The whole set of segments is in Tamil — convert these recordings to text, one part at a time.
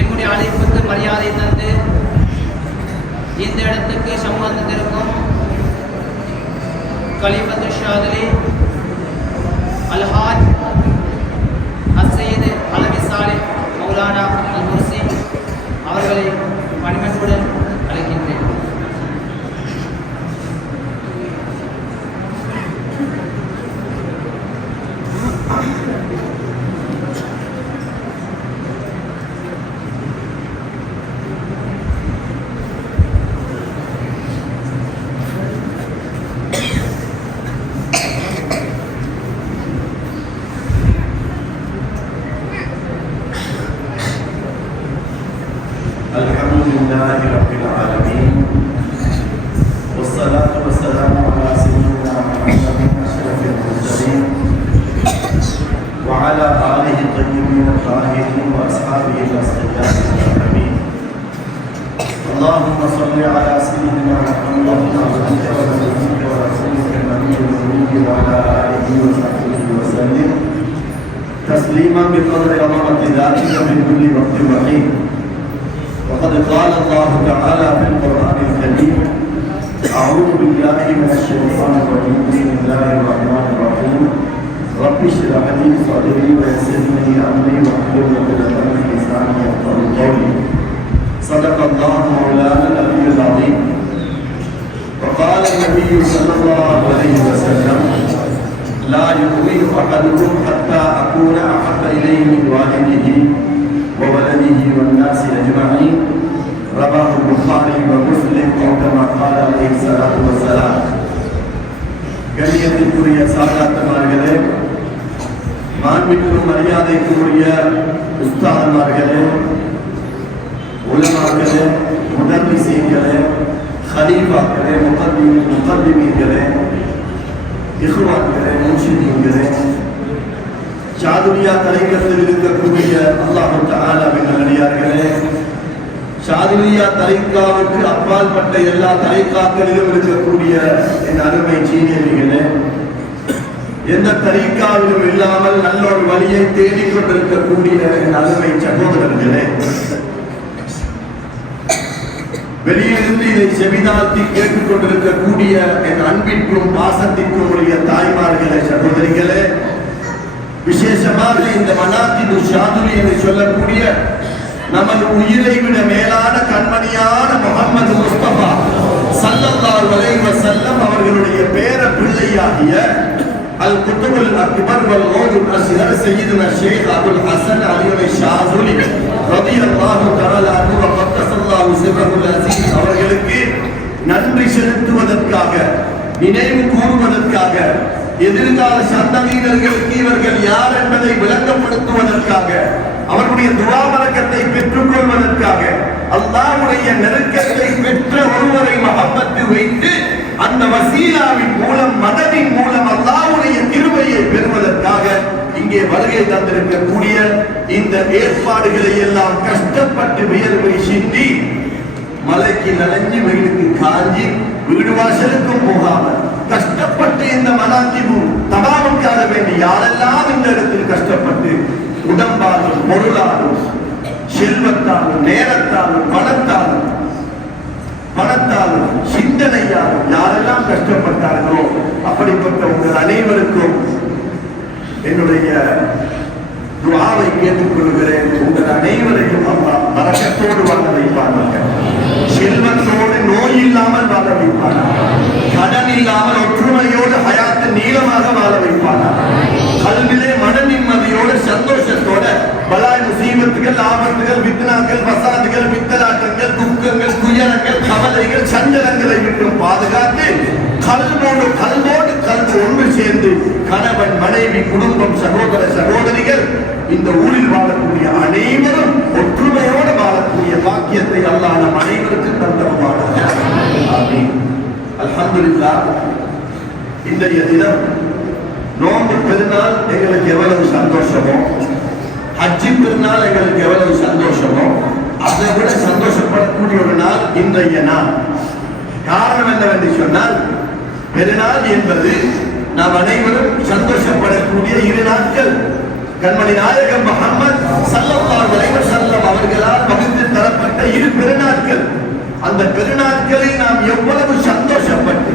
என்னுடைய அழைப்புக்கு மரியாதை தந்து இந்த இடத்துக்கு சம்பந்தத்திற்கும் கலிஃபத்து ஷாதிலி அல்ஹாஜ் அஸ்ஸையீத் அலவி சாலிஹ் மௌலானா அல் முர்சி அவர்களை பணிமன்புடன் அழைக்கின்றேன். لله رب العالمين والصلاة والسلام على سيدنا محمد أشرف المرسلين وعلى آله الطيبين الطاهرين وأصحابه الأصفياء الأكرمين. اللهم صل على سيدنا محمد عبدك ونبيك ورسولك النبي الأمي وعلى آله وصحبه وسلم تسليما بقدر عظمة ذاتك من كل وقت وحين. وقد قال الله تعالى في القرآن الكريم: أعوذ بالله من الشيطان الرجيم، بسم الله الرحمن الرحيم، رب اشرح لي صدري ويسر لي أمري واحلل عقدة من لساني يفقهوا قولي. صدق الله مولانا النبي العظيم. وقال النبي صلى الله عليه وسلم: لا يؤمن أحدكم حتى أكون أحب إليه من والده وولده والناس أجمعين. رواه البخاري ومسلم أو كما قال عليه الصلاة والسلام. கண்ணியத்திற்குரிய சாதாத்தமார்களே, மாண்பிற்கும் மரியாதைக்குரிய உஸ்தாதமார்களே, உலமாக்களே, முதர்ரிசீன்களே, ஹலீஃபாக்களே, முகத்திமீன்களே, இஹ்வான்களே, முன்ஷிதீன்களே, ஷாதுலியா தரிகத்தில் இருக்கக்கூடிய அல்லாஹ் தஆலாவின் நல்லடியார்களே, ஷாதுலியா தரிகாவுக்கு அப்பால் பட்ட எல்லா தரிகாக்களிலும் இருக்கக்கூடிய என் அருமை சீனியர்களே, எந்த தரிகாவிலும் இல்லாமல் நல்ல ஒரு வழியை தேடிக்கொண்டிருக்கக்கூடிய என் அருமை சகோதரர்களே, வெளியிலிருந்து இதை செவிதாழ்த்தி கேட்டுக்கொண்டிருக்கக்கூடிய என் அன்பிற்கும் பாசத்திற்கும் உரிய தாய்மார்களே, சகோதரிகளே, விசேஷமாக இந்த மனாத்திபு ஷாதுலி என்று சொல்லக்கூடிய நமது உயிரை விட மேலான கண்மணியான முஹம்மது முஸ்தபா ஸல்லல்லாஹு அலைஹி வஸல்லம் அவர்களுடைய பேர பிள்ளையாகிய அல் குதுபுல் அக்பர் வல் கௌதுல் அஸ்கர் சய்யிதுனா ஷேக் அபுல் ஹசன் அலி ஷாதுலி ரலியல்லாஹு தஆலா அன்ஹு வ கத்தஸல்லாஹு சிர்ரஹுல் அஸீஸ் அவர்களுக்கு நன்றி செலுத்துவதற்காக, நினைவு கூறுவதற்காக, எதிர்கால சந்ததியினர்களுக்கு இவர்கள் யார் என்பதை விளங்கப்படுத்துவதற்காக, அவருடைய துஆ பரக்கத்தை பெற்றுக் கொள்வதற்காக, அல்லாஹ்வுடைய நெருக்கத்தை பெற்ற ஒருவரை மஹப்பத்து வைத்து அந்த வசீலாவின் மூலம், மதனின் மூலம் அல்லாஹ்வுடைய கிருபையை பெறுவதற்காக இங்கே வருகை தந்திருக்கக்கூடிய இந்த ஏற்பாடுகளை எல்லாம் கஷ்டப்பட்டு வியர்வை சிந்தி, மலைக்கு நனைஞ்சு வெயிலுக்கு காஞ்சி வீடு வாசலுக்கும் போகாமல் கஷ்டப்பட்டு இந்த மனாத்திபு தமாமுக்காக வேண்டி யாரெல்லாம் இந்த இடத்தில் கஷ்டப்பட்டு உடம்பாலும், பொருளாலும், செல்வத்தாலும், நேரத்தாலும், பணத்தாலும், சிந்தனையாலும் யாரெல்லாம் கஷ்டப்பட்டார்களோ அப்படிப்பட்ட உங்கள் அனைவருக்கும் என்னுடைய துஆவை கேட்டுக்கொள்கிறேன். உங்கள் அனைவரையும் அல்லாஹ் பரக்கத்தோடு வாழ வைப்பார்கள், செல்வத்தோடு நோய் இல்லாமல் வாழ வைப்பார்கள், கடன் இல்லாமல் ஒற்றுமையோடு ஹயாத்து நீளமாக வாழ வைப்பார்கள், கல்விலே மன நிம்மதியோடு சந்தோஷத்தோட பலாய் முசீபத்துகள், ஆபத்துகள், வித்னாக்கள், வசாதுகள், வித்தலாட்டங்கள், துக்கங்கள், துயரங்கள், கவலைகள், சஞ்சலங்களை விட்டும் பாதுகாத்து கல்வோடு ஒன்று சேர்ந்து கணவன், மனைவி, குடும்பம், சகோதர சகோதரிகள், இந்த ஊரில் வாழக்கூடிய அனைவரும் ஒற்றுமையோடு வாழக்கூடிய பாக்கியத்தை அல்லாஹ் நம் அனைவருக்கும் தந்தருவானாக. ஆமீன். அல்ஹம்துலில்லாஹ். இன்றைய தினம் நோன்பு பெருநாள் எங்களுக்கு எவ்வளவு சந்தோஷமோ, ஹஜ்ஜி பெருநாள் எங்களுக்கு எவ்வளவு சந்தோஷமோ, அதை விட சந்தோஷப்படக்கூடிய ஒரு நாள் இன்றைய நாள். காரணம் என்னவென்று சொன்னால், பெருநாள் என்பது நாம் அனைவரும் சந்தோஷப்படக்கூடிய 2 நாட்கள். கண்மணி நாயகம் முஹம்மது ஸல்லல்லாஹு அலைஹி வஸல்லம் அவர்களால் வகுத்து தரப்பட்ட 2 பெருநாட்கள். அந்த பெருநாட்களில் நாம் எவ்வளவு சந்தோஷப்பட்டு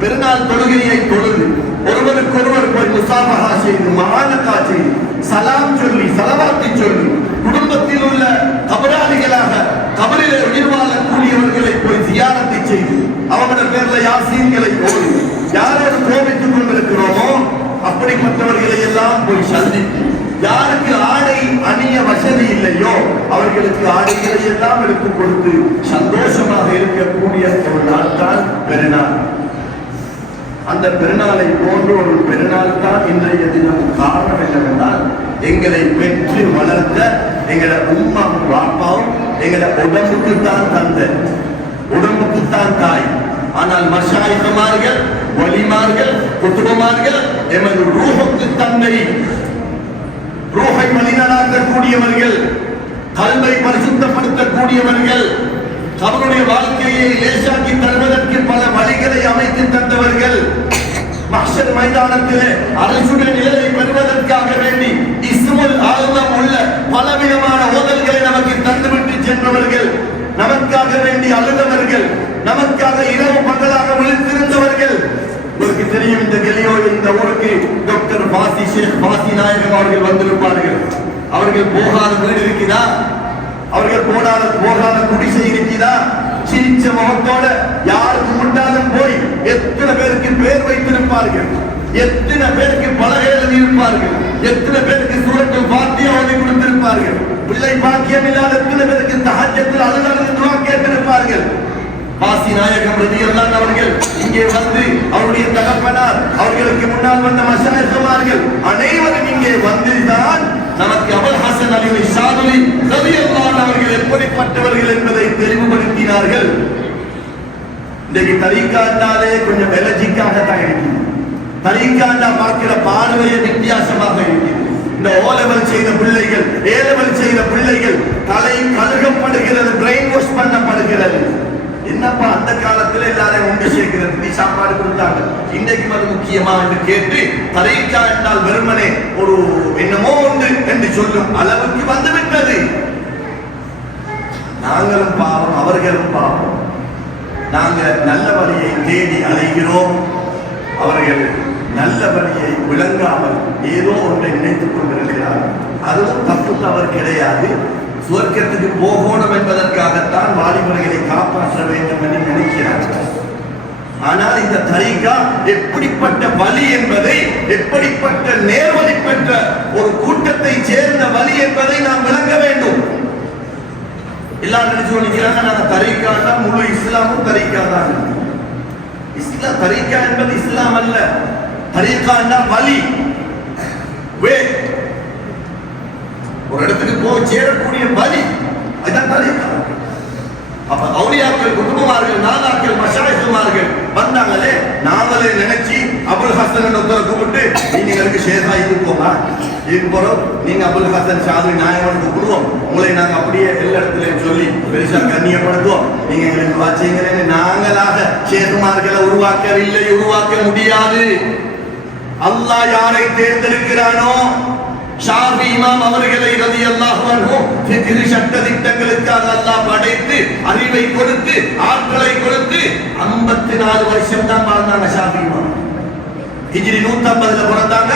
பெருநாள் தொழுகையை தொழுது ஒருவருக்கொருவர் போய் முசாபஹா செய்து மகானகா செய்து சலாம் சொல்லி சலவாத்தை சொல்லி குடும்பத்தில் உள்ள கபராளிகளாக கபரிலே உயிர் வாழக்கூடியவர்களை போய் ஜியாரத்தை செய்து அவங்களோட பேர்ல யாசீன்களை ஓடி யாரோடு கோபித்துக் கொண்டிருக்கிறோமோ அப்படிப்பட்டவர்களை எல்லாம் போய் சந்தித்து யாருக்கு ஆடை அணிய வசதி இல்லையோ அவர்களுக்கு ஆடைகளை எல்லாம் எடுத்துக் கொடுத்து சந்தோஷமாக இருக்கக்கூடிய ஒரு நாள் தான் பெருநாள். அந்த பெருநாளை போன்ற ஒரு பெருநாள் தான் இன்றைய தினம். காரணம் என்னவென்றால் எங்களை பெற்று வளர்த்த எங்களை உம்மாவும் பாப்பாவும் எங்களை உடம்புக்குத்தான் தந்த உடம்புக்குத்தான் தாய். ஆனால் மஷாயிகமார்கள் வலிமார்கள் குத்துபமார்கள் எமது ரூஹுக்கு தந்தை. ரூஹை வழிநடாத்தக்கூடியவர்கள், கல்வை பரிசுத்தப்படுத்தக்கூடியவர்கள், அவருடைய வாழ்க்கையை லேசாக்கி தருவதற்கு பல வழிகளை அமைத்து தந்தவர்கள். மஹ்ஷர் மைதானத்திலே அரசுடைய நிலையை பெறுவதற்காக வேண்டி இஸ்முல் ஆலம் உள்ள பலவிதமான ஓதல்களை நமக்கு தந்துவிட்டு சென்றவர்கள், நமக்காக வேண்டி அழுதவர்கள், நமக்காக இரவு பகலாக விழித்திருந்தவர்கள். உங்களுக்கு தெரியும், இந்த கெலியோ இந்த ஊருக்கு டாக்டர் பாசி ஷேக் பாசி நாயகம் அவர்கள் வந்திருப்பார்கள். அவர்கள் போகாத வீடு இருக்கிறதா? அவர்கள் போகாத குடிசை இருக்கிறதா? சிரிச்ச முகத்தோட யாருக்கு முன்னாலும் போய் எத்தனை பேருக்கு பேர் வைத்திருப்பார்கள், எத்தனை பேருக்கு பலகை எழுதியிருப்பார்கள், எத்தனை பேருக்கு சூரத்துல் ஃபாத்திஹா ஓதி கொடுத்திருப்பார்கள். பிள்ளை பாக்கியம் இல்லாத எத்தனை பேருக்கு தஹஜ்ஜுல் அழுது துஆ கேட்டிருப்பார்கள். பாசி நாயகம் ரலியல்லாஹு அவர்கள் இங்கே வந்து அவருடைய தகப்பனார் அவர்களுக்கு முன்னால் வந்த மஷாயிகமார்கள் அனைவரும் இங்கே வந்துதான் நமக்கு அபுல் ஹசன் அலி ஷாதுலி ரலியல்லாஹு அவர்கள் எப்படிப்பட்டவர்கள் என்பதை தெளிவுபடுத்தினார்கள். இன்றைக்கு தரீக்காண்டாலே கொஞ்சம் எலர்ஜிக்காக தான் இருக்குது. தரீக்காண்டா பார்க்கிற பார்வையை வித்தியாசமாக இருக்குது. இந்த ஓ லெவல் செய்த பிள்ளைகள், ஏ லெவல் செய்த பிள்ளைகள் தலை கழுகப்படுகிறது, பிரெயின் வாஷ் பண்ணப்படுகிறது. என்னப்பா அந்த காலத்துல எல்லாரையும் ஒன்று சேர்க்கிறது சாப்பாடு கொடுத்தாங்க, இன்றைக்கு அது முக்கியமா என்று கேட்டு தரீக்கா என்றால் வெறுமனே ஒரு என்னமோ ஒன்று என்று சொல்லும் அளவுக்கு வந்துவிட்டது. நாங்களும் பாவம், அவர்களும் பாவம். நாங்க நல்ல வழியை தேடி அலைகிறோம், அவர்கள் நல்ல வழியை விளங்காமல் ஏதோ ஒன்றை நினைத்துக் கொண்டிருக்கிறார்கள். அதுவும் தப்பு தவறு கிடையாது. சுவர்க்கத்துக்கு போகணும் என்பதற்காகத்தான் வாலிபர்களை காப்பாற்ற வேண்டும் என்று நினைக்கிறார்கள். ஆனால் இந்த தரீகா எப்படிப்பட்ட வழி என்பதை, எப்படிப்பட்ட நேர்வழி பெற்ற ஒரு கூட்டத்தை சேர்ந்த வழி என்பதை நாம் விளங்க வேண்டும். எல்லாரும் நினைச்சு நினைக்கிறாங்க நாங்க தரீகான்னா முழு இஸ்லாமும் தரீகா தான். இஸ்லாம் தரீகா என்பது இஸ்லாம் அல்ல. தரீகான்னா வழி, வே, ஒரு இடத்துக்கு போய் சேரக்கூடிய வழி, அதுதான் தரீகா. அப்ப அவுலியாக்கள், குதுபமார்கள், நாதாக்கள், மஷாயிகுமார்கள் வந்தாங்களே, நாங்களே நினைச்சு அபுல் ஹசன் ஒருத்தரை கூப்பிட்டு நீங்க எங்களுக்கு ஷேர்ஹா இது போங்க, இதுக்கு போறோம், நீங்க அபுல் ஹசன் ஷாதுலி நாயகனுக்கு கூடுவோம், உங்களை நாங்க அப்படியே எல்லா இடத்துலயும் சொல்லி பெருசா கண்ணியப்படுத்துவோம், நீங்க எங்களுக்கு வாச்சிங்கிறேன்னு நாங்களாக ஷேகுமார்களை உருவாக்கவில்லை, உருவாக்க முடியாது. அல்லாஹ் யாரை தேர்ந்தெடுக்கிறானோ, ஷாஃபி இமாம் அவர்களை ரலியல்லாஹு அன்ஹு ஃபிக்ஹ் சட்ட திட்டங்களுக்காக அல்லாஹ் படைத்து அறிவை கொடுத்து ஆற்றலை கொடுத்து 54 வருஷம் தான் வாழ்ந்தாங்க ஷாஃபி இமாம். ஹிஜ்ரி 150ல பிறந்தாங்க,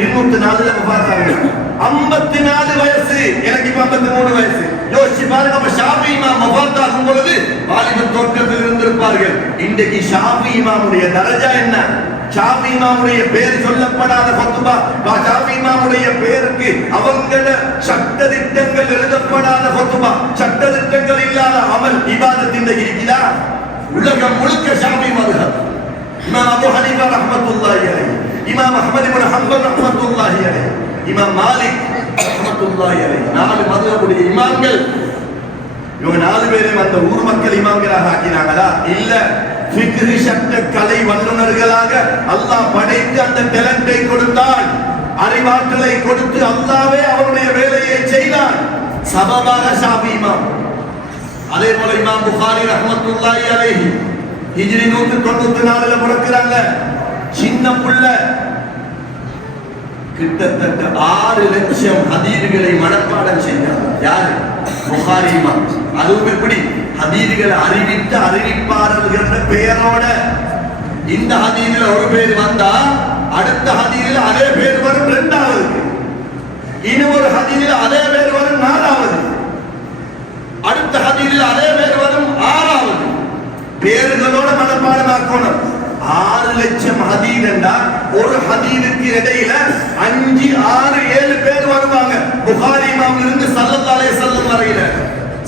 204ல வஃபாத்தாங்க. 54 வயசு, எனக்கு இப்ப 53 வயசு. யோசிச்சு பாருங்க, அப்ப ஷாஃபி இமாம் வஃபாத்தாகும் பொழுது வாலிப தோற்றத்தில் இருந்திருப்பார்கள். இன்றைக்கு ஷாஃபி இமாமுடைய தரஜா என்ன? ஷாஃபி இமாமுடைய பேர் சொல்லப்படாத ஃபத்வா, ஷாஃபி இமாமுடைய பேருக்கு அவங்கள சட்ட திட்டங்கள் எழுதப்படாத ஃபத்வா, சட்ட திட்டங்கள் இல்லாத அமல் இபாதத்தின் இருக்கிறா? உலகம் முழுக்க ஷாஃபி மதுஹப். இமாம் அபூ ஹனீஃபா ரஹ்மத்துல்லாஹி அலைஹி, இமாம் அஹ்மத் இப்னு ஹம்பல் ரஹ்மத்துல்லாஹி அலைஹி, இமாம் மாலிக் ரஹ்மத்துல்லாஹி அலைஹி, 4 மதுஹபுடைய இமாம்கள். இவங்க 4 பேரும் அந்த ஊர் மக்கள் இமாம்களாக ஆக்கினாங்களா? இல்ல, ஃபிக்ஹ் சட்ட கலை வல்லுநர்களாக அல்லாஹ் படைத்து அந்த டேலண்டை கொடுத்தான், அறிவாற்றலை கொடுத்து அல்லாஹ்வே அவருடைய வேலையை செய்தான். சபபாக ஷாஃபி இமாம். அதே போல இமாம் புகாரி ரஹ்மத்துல்லாஹி அலைஹி ஹிஜ்ரி 194ல பிறக்கிறாங்க. சின்ன புள்ள கிட்டத்தட்ட 6 லட்சம் ஹதீதுகளை மனப்பாடம் செஞ்சார். யாரு? புகாரி இமாம். அதுவும் எப்படி? ஹதீதுகளை அறிவித்த அறிவிப்பாளர்கள் பெயரோட. இந்த ஹதீதுல ஒரு பேர் வந்தா அடுத்த ஹதீதுல அதே பேர் வரும் 2வது, இன்னும் ஒரு ஹதீதுல அதே பேர் வரும் 4வது, அடுத்த ஹதீதுல அதே பேர் வரும் 6வது. பேர்களோட மனப்பாடமாக்கணும். 6 லட்சம் ஹதீத் என்றால் ஒரு ஹதீதுக்கு இடையில 5, 6, 7 பேர் வருவாங்க. புகாரி இமாம் இருந்து ஸல்லல்லாஹு அலைஹி வஸல்லம் வரையில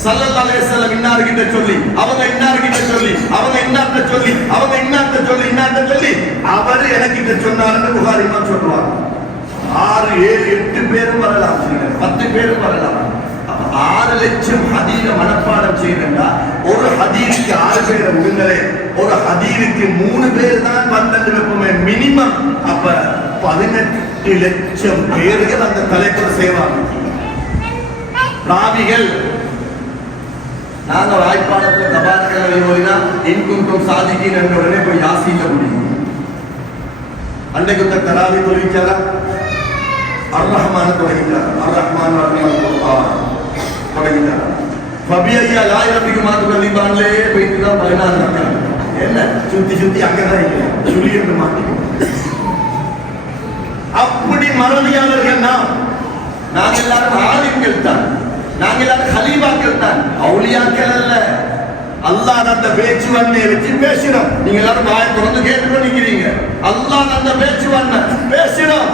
ஸல்லல்லாஹு அலைஹி வஸல்லம் இன்னார்கிட்ட சொல்லி, அவங்க இன்னார்கிட்ட சொல்லி, அவங்க இன்னார்ட்ட சொல்லி, அவங்க இன்னார்ட்ட சொல்லி, இன்னார்ட்ட சொல்லி அவர் எனக்கிட்ட சொன்னாருன்னு புகாரி இமாம் சொல்லுவாங்க. 6, 7, 8 பேரும் வரலாம், 10 பேரும் வரலாம். 6 லட்சம் ஹதீத மனப்பாடம் செய்யறா ஒரு ஹதீதுக்கு 6 பேரை விடுங்களே, ஒரு ஹதீதுக்கு 3 பேர் தான் வந்து வைப்போமே மினிமம். அப்ப 18 லட்சம் பேர்கள் அந்த தலைப்புல செய்வாங்க. ராவிகள் நாங்க வாய்ப்பாடத்துல தபாரக்கலை ஓதினா இன்குண்டும் சாதிக்கின் என்ற உடனே போய் யாசீன்ல முடியும். அன்றைக்கு தராவி தொழிற்சாலை அர் ரஹ்மான தொடங்கிட்டார். அர் ரஹ்மான் தொடங்கிட்டார். ஃபபியா லாயிரத்துக்கு மாத்துக்கல்லிபான்லே போயிட்டு தான் 16 இருக்காங்க. என்ன சுத்தி சுத்தி அங்கதான் இல்லை சொல்லி என்று மாட்டி. அப்படி மறதியாளர்கள் நாங்க எல்லாரும் ஆலிம்கள் தான், நாங்க எல்லாரும் ஹலீஃபாக்கள் தான், அவுலியாக்கள் அல்ல. அல்லாஹ் அந்த பேச்சு வண்ணை வச்சு பேசுறோம். நீங்க எல்லாரும் வாயை திறந்து கேட்டு நிக்கிறீங்க. அல்லாஹ் அந்த பேச்சு வண்ண பேசுறோம்.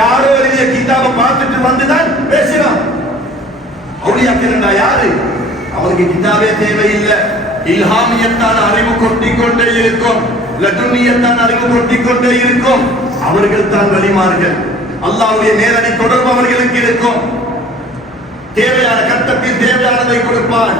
யாரோ எழுதிய கிதாபை பார்த்துட்டு வந்துதான் பேசுறோம். அவுலியாக்கள் யாரு? அவருக்கு கிதாபே தேவையில்லை. இல்ஹாமியத்தான அறிவு கொட்டிக்கொண்டே இருக்கும், லதுனியத்தான அறிவு கொட்டிக்கொண்டே இருக்கும். அவர்கள் தான் வலிமார்கள். அல்லாஹ்வுடைய நேரடி தொடர்பு அவர்களுக்கு இருக்கும். தேவையான கட்டத்தில் தேவையானதை கொடுப்பான்.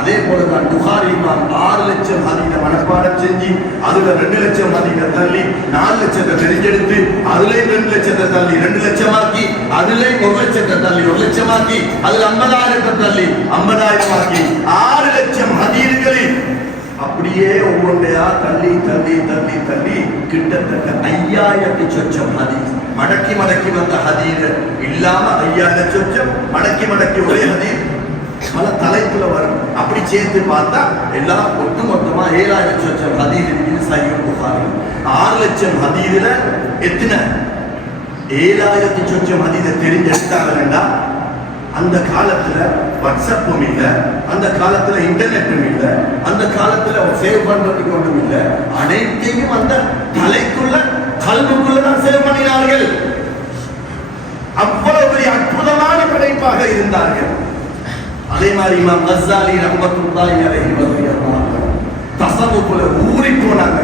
அதே போலதான் புகாரி இமாம் 6 லட்சம் ஹதீத மனப்பாடம் செஞ்சு அதுல 2 லட்சம் ஹதீத தள்ளி 4 லட்சத்தை தெரிஞ்செடுத்து அதுல 2 லட்சத்தை தள்ளி 2 லட்சமாக்கி அதுல 1 லட்சத்தை தள்ளி 1 லட்சமாக்கி அதுல 50,000 தள்ளி 50,000 ஆக்கி 6 லட்சம் ஹதீதுகளில் அப்படியே ஒவ்வொன்றையா தள்ளி தள்ளி தள்ளி தள்ளி கிட்டத்தட்ட 5000 சொச்சம் ஹதீஸ் மடக்கி மடக்கி வந்த ஹதீத் இல்லாம 5000 சொச்சம் மடக்கி மடக்கி ஒரே ஹதீஸ் பல தலைப்புல வரும். அப்படி சேர்த்து பார்த்தா எல்லாம் ஒட்டு மொத்தமா 7000 சொச்சம் ஹதீத் இருக்குது சஹீஹ் புகாரி. 6 லட்சம் ஹதீதுல எத்தனை 7000 சொச்சம் ஹதீதை தெரிஞ்செடுத்தாங்கன்னா அந்த காலத்துல வாட்ஸ்அப்பும் இல்ல, அந்த காலத்துல இன்டர்நெட்டும் இல்ல, அந்த காலத்துல சேவ் பண்றதுக்கு ஒன்றும் இல்ல. அனைத்தையும் அந்த தலைக்குள்ள கல்வுக்குள்ளதான் சேவ் பண்ணினார்கள். அவ்வளவு பெரிய அற்புதமான படைப்பாக இருந்தார்கள். அதே மாதிரி இமாம் கஸ்ஸாலி ரஹ்மத்துல்லாஹி அலைஹி வஸல்லம் தஸவ்வுஃப்ல ஊறி போனாங்க.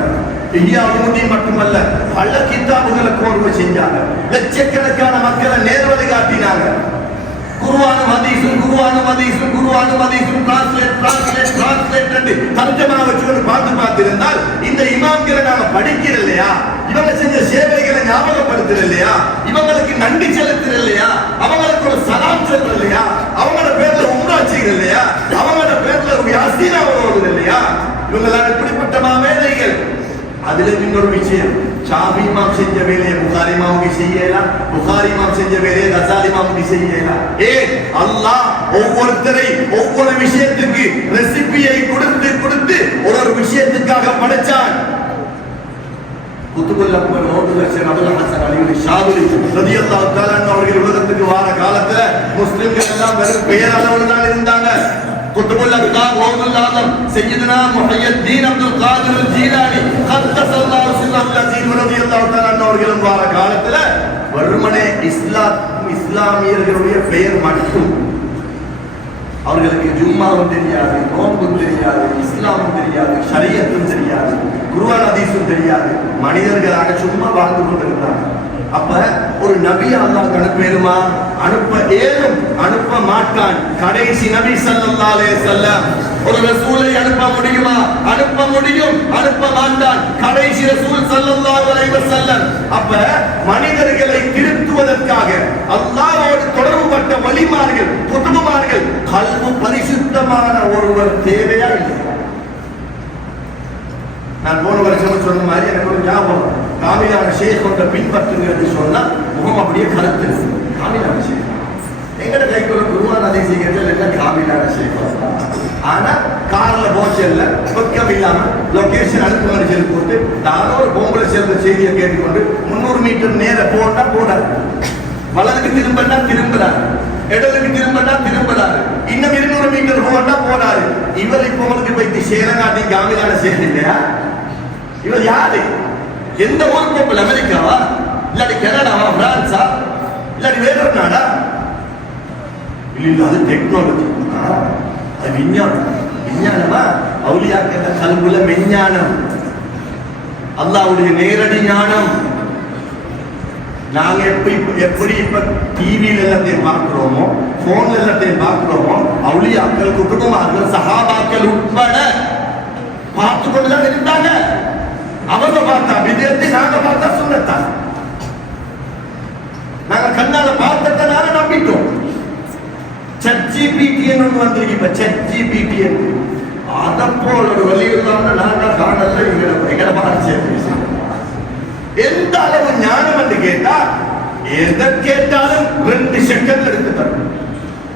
இந்தியாவுதி மட்டுமல்ல பல கிதாபுகளை கோர்வை செஞ்சாங்க. லட்சக்கணக்கான மக்களை நேர்வழி காட்டினாங்க. குர்ஆனும் ஹதீஸும் குர்ஆனும் ஹதீஸும் குர்ஆனும் ஹதீஸும் டிரான்ஸ்லேட் என்று தர்ஜமா வச்சுட்டு பார்த்து இருந்தால் இந்த இமாம்களை நாம படிக்கிறது இல்லையா, இவங்க செஞ்ச சேவைகளை ஞாபகப்படுத்துறது இல்லையா, இவங்களுக்கு நன்றி செலுத்துறது இல்லையா, அவங்களுக்கு ஒரு சலாம் சொல்றது இல்லையா, அவங்களோட பேர்ல உம்ரா செய்யறது இல்லையா, அவங்களோட பேர்ல ஒரு யாசீனா ஓதுறது இல்லையா, இவங்க எல்லாம் எப்படிப்பட்ட மேதைகள். அதுல இன்னொரு விஷயம், ஷாஃபி இமாம் செஞ்ச வேலையை புகாரி இமாமுக்கு செய்யலாம், புகாரி இமாம் செஞ்ச வேலையை கஸாலி இமாமுக்கு செய்யலாம். ஏன்? அல்லாஹ் ஒவ்வொருத்தரை ஒவ்வொரு விஷயத்துக்கு ரெசிபியை கொடுத்து கொடுத்து ஒரு விஷயத்துக்காக படைச்சான். குத்துபுல் அக்பர் மௌதுல் அபுல் ஹசன் அலி ஷாதுலி ரலியல்லாஹு தஆலா அவர்கள் உலகத்துக்கு வார காலத்துல முஸ்லிம்கள் எல்லாம் வெறும் பெயர் அளவில் தான் இருந்தாங்க. குத்துபுல் அக்பர் மௌதுல் ஆலம் சையதுனா முஹய்யத்தீன் அப்துல் காதிர் ஜீலானி கத்தஸல்லாஹு சிர்ரல் அஸீம் ரலியல்லாஹு தஆலா அவர்களும் வார காலத்துல வெறுமனே இஸ்லாமியர்களுடைய பெயர் மட்டும். அவர்களுக்கு ஜும்மாவும் தெரியாது, நோன்பும் தெரியாது, இஸ்லாமும் தெரியாது, ஷரியத்தும் தெரியாது, குர்ஆன் ஹதீஸும் தெரியாது. மனிதர்களாக சும்மா வாழ்ந்து கொண்டிருந்தாங்க. அப்ப ஒரு நபி அல்லாஹ் அனுப்பேருமா? அனுப்ப ஏதும், அனுப்ப மாட்டான். கடைசி நபி ஸல்லல்லாஹு அலைஹி வஸல்லம் ஒரு ரசூலை அனுப்ப முடியுமா? அனுப்ப முடியும், அனுப்ப மாட்டான். கடைசி ரசூல் ஸல்லல்லாஹு அலைஹி வஸல்லம். அப்ப மனிதர்களை திருத்துவதற்காக அல்லாஹ்வோடு தொடர்புபட்ட வலிமார்கள், குதுபுமார்கள், கல்பு பரிசுத்தமான ஒருவர் தேவையா இல்லை? நான் போன வருஷம் சொன்ன மாதிரி எனக்கு ஒரு ஞாபகம். காமிலான ஷேக் கொண்ட பின்பற்றுங்கிறது சொன்னா முகம் அப்படியே கருத்து காமிலான ஷேக் எங்கட கைக்குள்ள குருவான் அதை செய்கிறது எல்லாம் காமிலான ஷேக். ஆனா கார்ல போச்சல்ல பக்கம் இல்லாம லொகேஷன் அனுப்புகிற செல் போட்டு நானும் ஒரு பொம்பளை செல்வ செய்தியை கேட்டுக்கொண்டு 300 மீட்டர் நேர போட்டா போடாது, வலதுக்கு திரும்பினா திரும்புறாரு, இடதுக்கு திரும்பினா திரும்புறாரு, இன்னும் 200 மீட்டர் போட்டா போடாது. இவர் இப்ப உங்களுக்கு போயிட்டு சேலங்காட்டி காமிலான ஷேக் இல்லையா? இவர் யாரு? எந்த ஊர் பொம்பளை? அமெரிக்காவா இல்லாட்டி கனடாவா பிரான்ஸா இல்லாட்டி வேறொரு நாடா? இல்ல அது டெக்னாலஜி, அது விஞ்ஞானம். விஞ்ஞானமா? அவுலியாக்கிற கல்வில மெஞ்ஞானம், அல்லாஹ்வுடைய நேரடி ஞானம். நாங்க எப்படி இப்ப டிவியில எல்லாத்தையும் பார்க்கிறோமோ போன்ல எல்லாத்தையும் பார்க்கிறோமோ அவுலியாக்கள் குடும்பமார்கள் சஹாபாக்கள் உட்பட பார்த்து கொண்டுதான் இருந்தாங்க. அவங்க பார்த்தா விதத்தை, நாங்க பார்த்தா சுண்ணத்தான். நாங்க கண்ணால பார்த்ததனால நம்பிட்டோம். ChatGPT வந்திருக்கு. இப்ப ChatGPT அத போல ஒரு வழி இல்லாம நாங்க காணல. எங்கட பாரிச்சு எந்த அளவு ஞானம் என்று கேட்டா எதை கேட்டாலும் 2 செகண்ட் எடுத்து தரும்.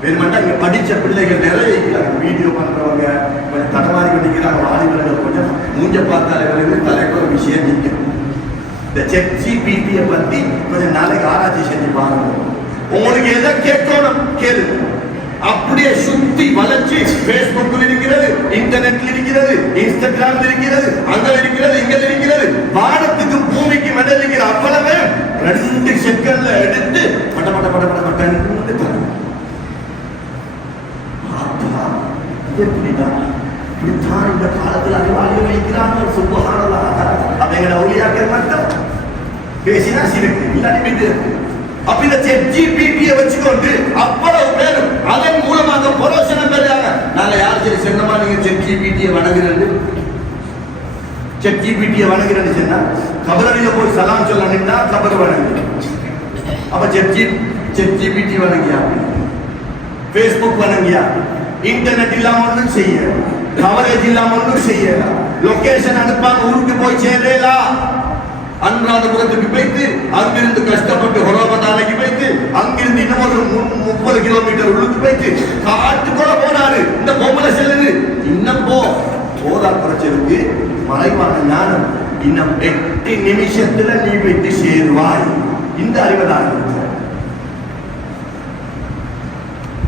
வேணுமெண்டா இங்க படிச்ச பிள்ளைகள் நிறைய இருக்கிறாங்க, வீடியோ பண்றவங்க கொஞ்சம் தடமாறி பண்ணிக்கிறாங்க, வாலிபர்கள் கொஞ்சம் மூஞ்ச பார்த்தாலே தலைக்கு ஒரு விஷயம் நிற்கும். இந்த ChatGPT பத்தி கொஞ்சம் நாளைக்கு ஆராய்ச்சி செஞ்சு பாருங்க. உங்களுக்கு எதை கேட்கணும் கேளு, அப்படியே சுத்தி வளர்ச்சி. பேஸ்புக்கில் இருக்கிறது, இன்டர்நெட்ல இருக்கிறது, இன்ஸ்டாகிராம்ல இருக்கிறது, அங்க இருக்கிறது, இங்க இருக்கிறது. வானத்துக்கு பூமிக்கு மேல இருக்கிற அவ்வளவு 2 செகண்ட்ல எடுத்து பட பட பட பட பட்டன்னு தரும். இப்படித்தான் இந்த காலத்தில் அறிவாளிகள் வைக்கிறாங்க. சுபஹானல்லாஹ். அவங்க அவுலியாக்கள் மட்டும் பேசினா சிரிக்கு இல்லாட்டி விட்டு. அப்ப இந்த ChatGPT வச்சுக்கொண்டு அவ்வளவு பேரும் அதன் மூலமாக புரோஷனம் பெறாங்க. நாங்க யார் சரி சொன்னமா நீங்க ChatGPT வணங்குறது, ChatGPT வணங்குறது சொன்னா கபரடியில போய் சலாம் சொல்ல நின்னா கபர் வணங்கு. அப்ப ChatGPT வணங்கியா, Facebook வணங்கியா, இன்டர்நெட் இல்லாம ஒன்றும் செய்ய, கவரேஜ் இல்லாம ஒன்றும் செய்ய, லொகேஷன் அனுப்பாம ஊருக்கு போய் சேரலாம். அன்றாதபுரத்துக்கு போய்த்து அங்கிருந்து கஷ்டப்பட்டு ஹொரோபதானைக்கு போய்த்து அங்கிருந்து இன்னும் ஒரு 30 கிலோமீட்டர் உள்ளுக்கு போய்த்து காட்டுக்குள்ள போனாரு. இந்த பொம்பளை செல்லுது இன்னும் போதா குறைச்சதுக்கு மறைவான ஞானம். இன்னும் 8 நிமிஷத்துல நீ போய்த்து சேருவாய். இந்த அறிவதாக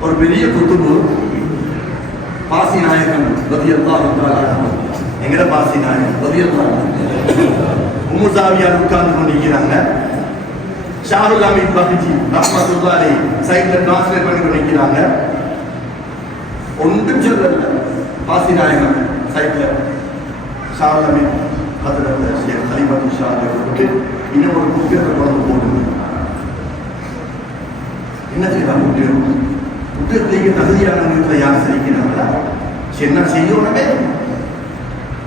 ஒரு பெரிய குத்துபு பாசி நாயகன் ரலியல்லாஹு தஆலா, எங்கட பாசி நாயகன் ரலியல்லாஹு உம்மு சாவியார் உட்கார்ந்து கொண்டிருக்கிறாங்க. ஷாருல் அமீத் பஹ்ஜி ரஹ்மத்துல்லாஹி அலைஹி சைட்ல டிரான்ஸ்லேட் பண்ணி கொண்டிருக்கிறாங்க. ஒன்றும் சொல்லல. பாசி நாயகன் சைட்ல ஷாருல் அமீத் ஹதரத் ஷேக் கலீஃபத்துல் ஷாஹ் இன்னும் ஒரு புத்தகத்தை கொண்டு போடுங்க. என்ன செய்யலாம்? புத்தகத்துக்கு தகுதியானவங்க யார் சரிக்கிறாங்களா? என்ன செய்யணுமே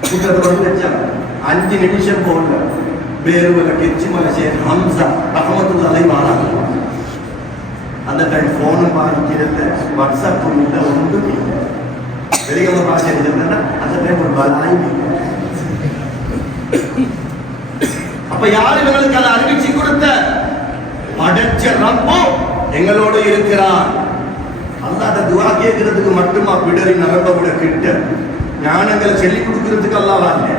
புத்தகத்தை வந்து வச்சாங்க. 5 நிமிஷம் போல பேருவல கெச்சிமலை ஷேக் ஹம்சா ரஹ்மத்துல்லாஹி அலைஹி வாராங்க. அந்த டைம் போனும் பாதிக்கிறது, வாட்ஸ்அப் இல்லை, ஒன்றும் இல்லை. வெளியே பாஷை இருந்ததுன்னா அந்த டைம் ஒரு பலாய். அப்ப யார் இவங்களுக்கு அதை அறிவிச்சு கொடுத்த? படைச்ச ரப்போ எங்களோடு இருக்கிறான். அல்லாஹ் துஆ கேட்கிறதுக்கு மட்டுமா பிடரி நரம்ப விட கிட்ட ஞானங்களை சொல்லிக் கொடுக்கிறதுக்கு அல்லாஹ் வரல.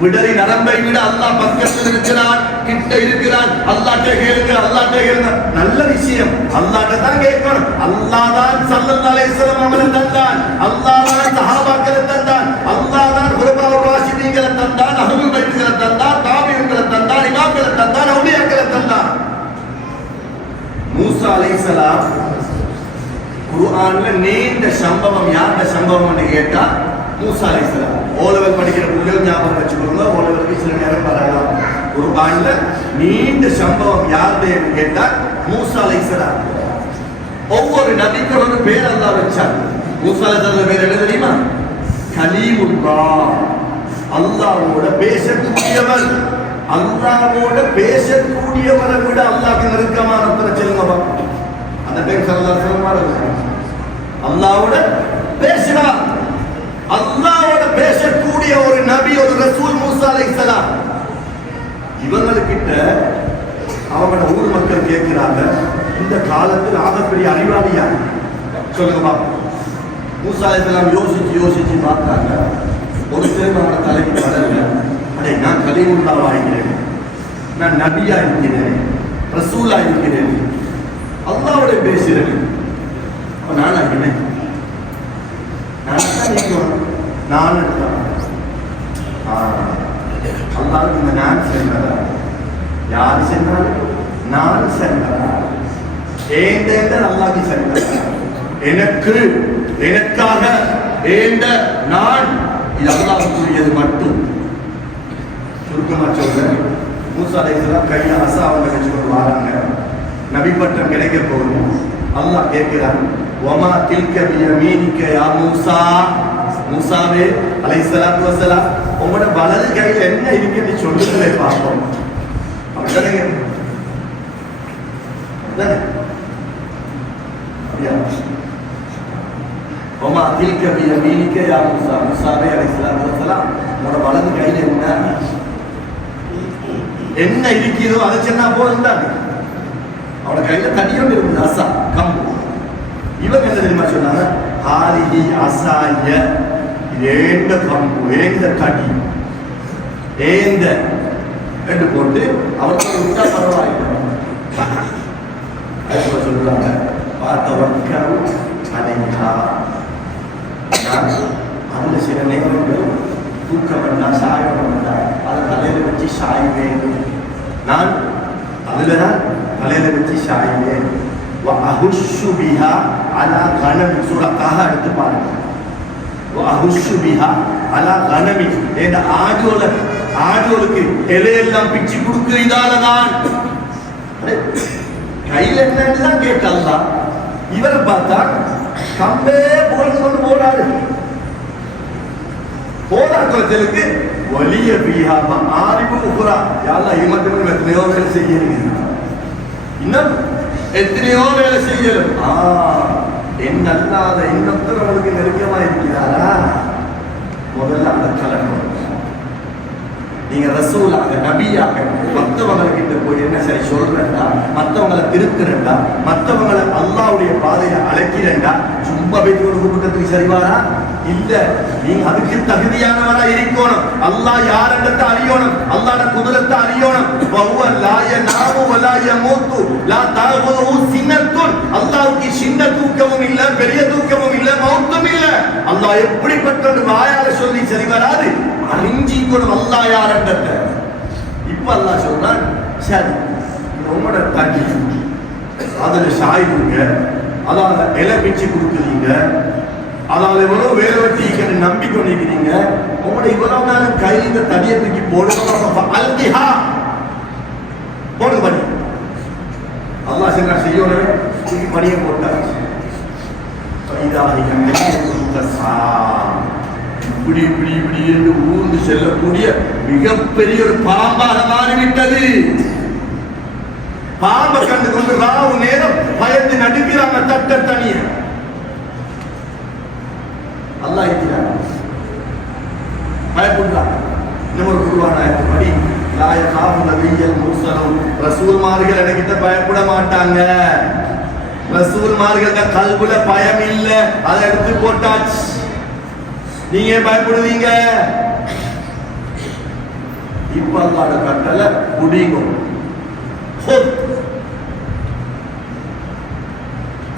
விடரி நரம்பை விட அல்லாஹ் பக்கத்தில் இருக்கிறான், கிட்ட இருக்கிறான். அல்லாஹ்ட்ட கேளுங்க, அல்லாஹ்ட்ட கேளுங்க. நல்ல விஷயம், அல்லாஹ்ட்ட தான் கேட்கணும். அல்லாஹ் தான் ஸல்லல்லாஹு அலைஹி வஸல்லம் அவங்களை தந்தான், அல்லாஹ் தான் சஹாபாக்களை தந்தான், அல்லாஹ் தான் குர்ஆன் ராஷிதீன்களை தந்தான், அஹ்லுல் பைத்களை தந்தான், தாபிஈன்களை தந்தான், இமாம்களை தந்தான், அவுலியாக்களை தந்தான். மூசா அலைஹிஸ்ஸலாம் குர்ஆன்ல நீண்ட சம்பவம். யாருடைய சம்பவம்னு கேட்டா மூசா அலைஹிஸ்ஸலாம். ஓலவல் படிக்கிற பிள்ளைகள் ஞாபகம் வச்சுக்கோங்க, ஓலவலுக்கு சில நேரம் வரலாம். குர்ஆன்ல நீண்ட சம்பவம் யாருடையன்னு கேட்டா மூசா அலைஹிஸ்ஸலாம். ஒவ்வொரு நபிக்கும் ஒரு பேர் அல்லாஹ் வச்சார். மூசா அலைஹிஸ்ஸலாம் பேர் என்ன தெரியுமா? கலீமுல்லாஹ். அல்லாஹ்வோட பேசக்கூடியவர். அல்லாஹ்வோட பேசக்கூடியவரை விட அல்லாஹ்க்கு நெருக்கமான சொல்லுங்க. அந்த பேர் ஸல்லல்லாஹு அலைஹி வஸல்லம் அல்லாஹ்வோட பேசுறார். அல்லாஹ்வோட பேசக்கூடிய ஒரு நபி, ஒரு ரசூல் மூசா அலைஹிஸ்ஸலாம். இவங்களுக்கிட்ட அவங்களோட ஊர் மக்கள் கேட்கிறாங்க, இந்த காலத்தில் ஆகப்பெரிய அறிவாளியா சொல்லுங்க பாப்போம். மூசா அலைஹிஸ்ஸலாம் யோசிச்சு பார்த்தாங்க. ஒரு சேவை அவங்களோட தலைக்கு வரல. அடே, நான் கலீமுல்லாஹ் ஆகிறேன், நான் நபியா இருக்கிறேன், ரசூலா இருக்கிறேன், அல்லாஹ்வோட பேசுகிறேன். அப்ப நான் ஆகிறேன், நான் அல்லாஹ்வுக்கு இந்த நான் சென்றதா? யாரு சென்றாலும் நான் சென்றதா? ஏந்த அல்லாஹ்க்கு சென்றதா? எனக்காக ஏந்த நான், இது அல்லாஹ்வுக்குரியது மட்டும். சுருக்கமா சொல்றேன், மூசா அலைஹிஸ்ஸலாம் கையில அசாவை வச்சுக்கொண்டு வராங்க. நபி பட்டம் கிடைக்க போகுது. அல்லாஹ் கேட்கிறான், வமா தில்க பியமீனிக யா மூசா. மூசாவே அலைஹிஸ்ஸலாத்து வஸலாம், உங்களோட வலது கையில என்ன இருக்குன்னு சொல்லுங்களே பார்ப்போம். அப்படிதானே? வமா தில்க பியமீனிக யா மூசா. மூசாவே அலைஹிஸ்ஸலாத்து வஸலாம், உங்களோட வலது கையில என்ன இருக்கிறதோ அதை சொன்னா போதும் தானே. அவட கையில தனியோடு இருக்குது, அசா கம்பு. இவங்க என்ன தெரியுமா சொன்னாங்க? ஆரிஹி அசாய, ஏந்த கம்பு, ஏந்த தடி, ஏந்த என்று போட்டு அவருக்கு விட்டா பரவாயில்லை. சொல்றாங்க, பார்த்த வர்க்கம் அதையா. அதுல சில நேரங்கள் தூக்கம் வேண்டா, சாயம் வேண்டா, அதை தலையில வச்சு சாய்வேன். நான் அதுலதான் தலையில வச்சு சாய்வேன். வஅஹுஷ்ஷு பிஹா அலா கனமி. சூரத்தாக எடுத்து பாருங்க. வஅஹுஷ்ஷு பிஹா அலா கனமி. இந்த ஆடுகளுக்கு இலையெல்லாம் பிச்சு கொடுக்க இதாலதான். கையில என்னன்னு தான் கேட்டா, இவரை பார்த்தா கம்பே போறது கொண்டு போறாரு. போராட்டத்திற்கு வலிய பிஹாம ஆரிவு உகுரா. யாரெல்லாம் இமத்திலும் எத்தனையோ வேலை செய்யணும், இன்னும் எத்தனையோ வேலை செய்யணும். என்னல்லாத இன்னொருத்தவர்களுக்கு நெருக்கமா இருக்கிறாரா? முதல்ல அந்த கலக்கம். நீங்க ரசூலாக நபியாக மற்றவங்ககிட்ட போய் என்ன சரி சொல்றா, மற்றவங்களை திருத்துறா, மற்றவங்களை அல்லாஹ்வுடைய பாதையில அழைக்கிறா, சும்மா போய் ஒரு கூட்டத்துக்கு சரிவாரா? இல்ல, நீங்க அதுக்கு தகுதியானவரா இருக்கணும். அல்லாஹ் யாரன்றத அறியணும், அல்லாஹ்வோட குதிரத்தை அறியணும். வஹுவ லா யனாமு வலா யமூது லா தஅகுதுஹு சின்னத்துன். அல்லாஹ்வுக்கு சின்ன தூக்கமும் இல்ல, பெரிய தூக்கமும் இல்ல, மௌத்தும் இல்ல. அல்லாஹ் எப்படிப்பட்ட வாயால சொல்லி சரி வராது, அறிஞ்சிக்கணும் அல்லாஹ் யாரன்றத. இப்ப அல்லாஹ் சொல்றான், சரி உங்களோட தண்ணி அதுல சாய்வுங்க, அதால இலை பிச்சு கொடுக்குறீங்க, அதால எவ்வளவு வேலை வெட்டி நம்பி கொண்டிருக்கிறீங்க. உங்களோட இவ்வளவு நாள் கையில் இந்த தடியை தூக்கி போடுங்க, அல்திஹா போடுங்க பணி. அல்லாஹ் செஞ்சா செய்யணும், தூக்கி பணியை போட்டார். இப்படி இப்படி இப்படி என்று ஊர்ந்து செல்லக்கூடிய மிகப்பெரிய ஒரு பாம்பாக மாறிவிட்டது. பாம்பை கண்டு கொண்டு ராவு நேரம் பயந்து நடுக்கிறாங்க தட்ட தனிய. அல்லாஹ் இருக்கிறார், பயப்படுறாங்க. இன்னொரு குருவான படி லாய காபு நபியல் முர்சலும். ரசூல்மார்கள் எனக்கிட்ட பயப்பட மாட்டாங்க. ரசூல்மார்கள்ட்ட கல்புல பயம் இல்ல, அதை எடுத்து போட்டாச்சு. நீங்க பயப்படுவீங்க. இப்ப அல்லாஹ்வோட கட்டளை குடிங்க.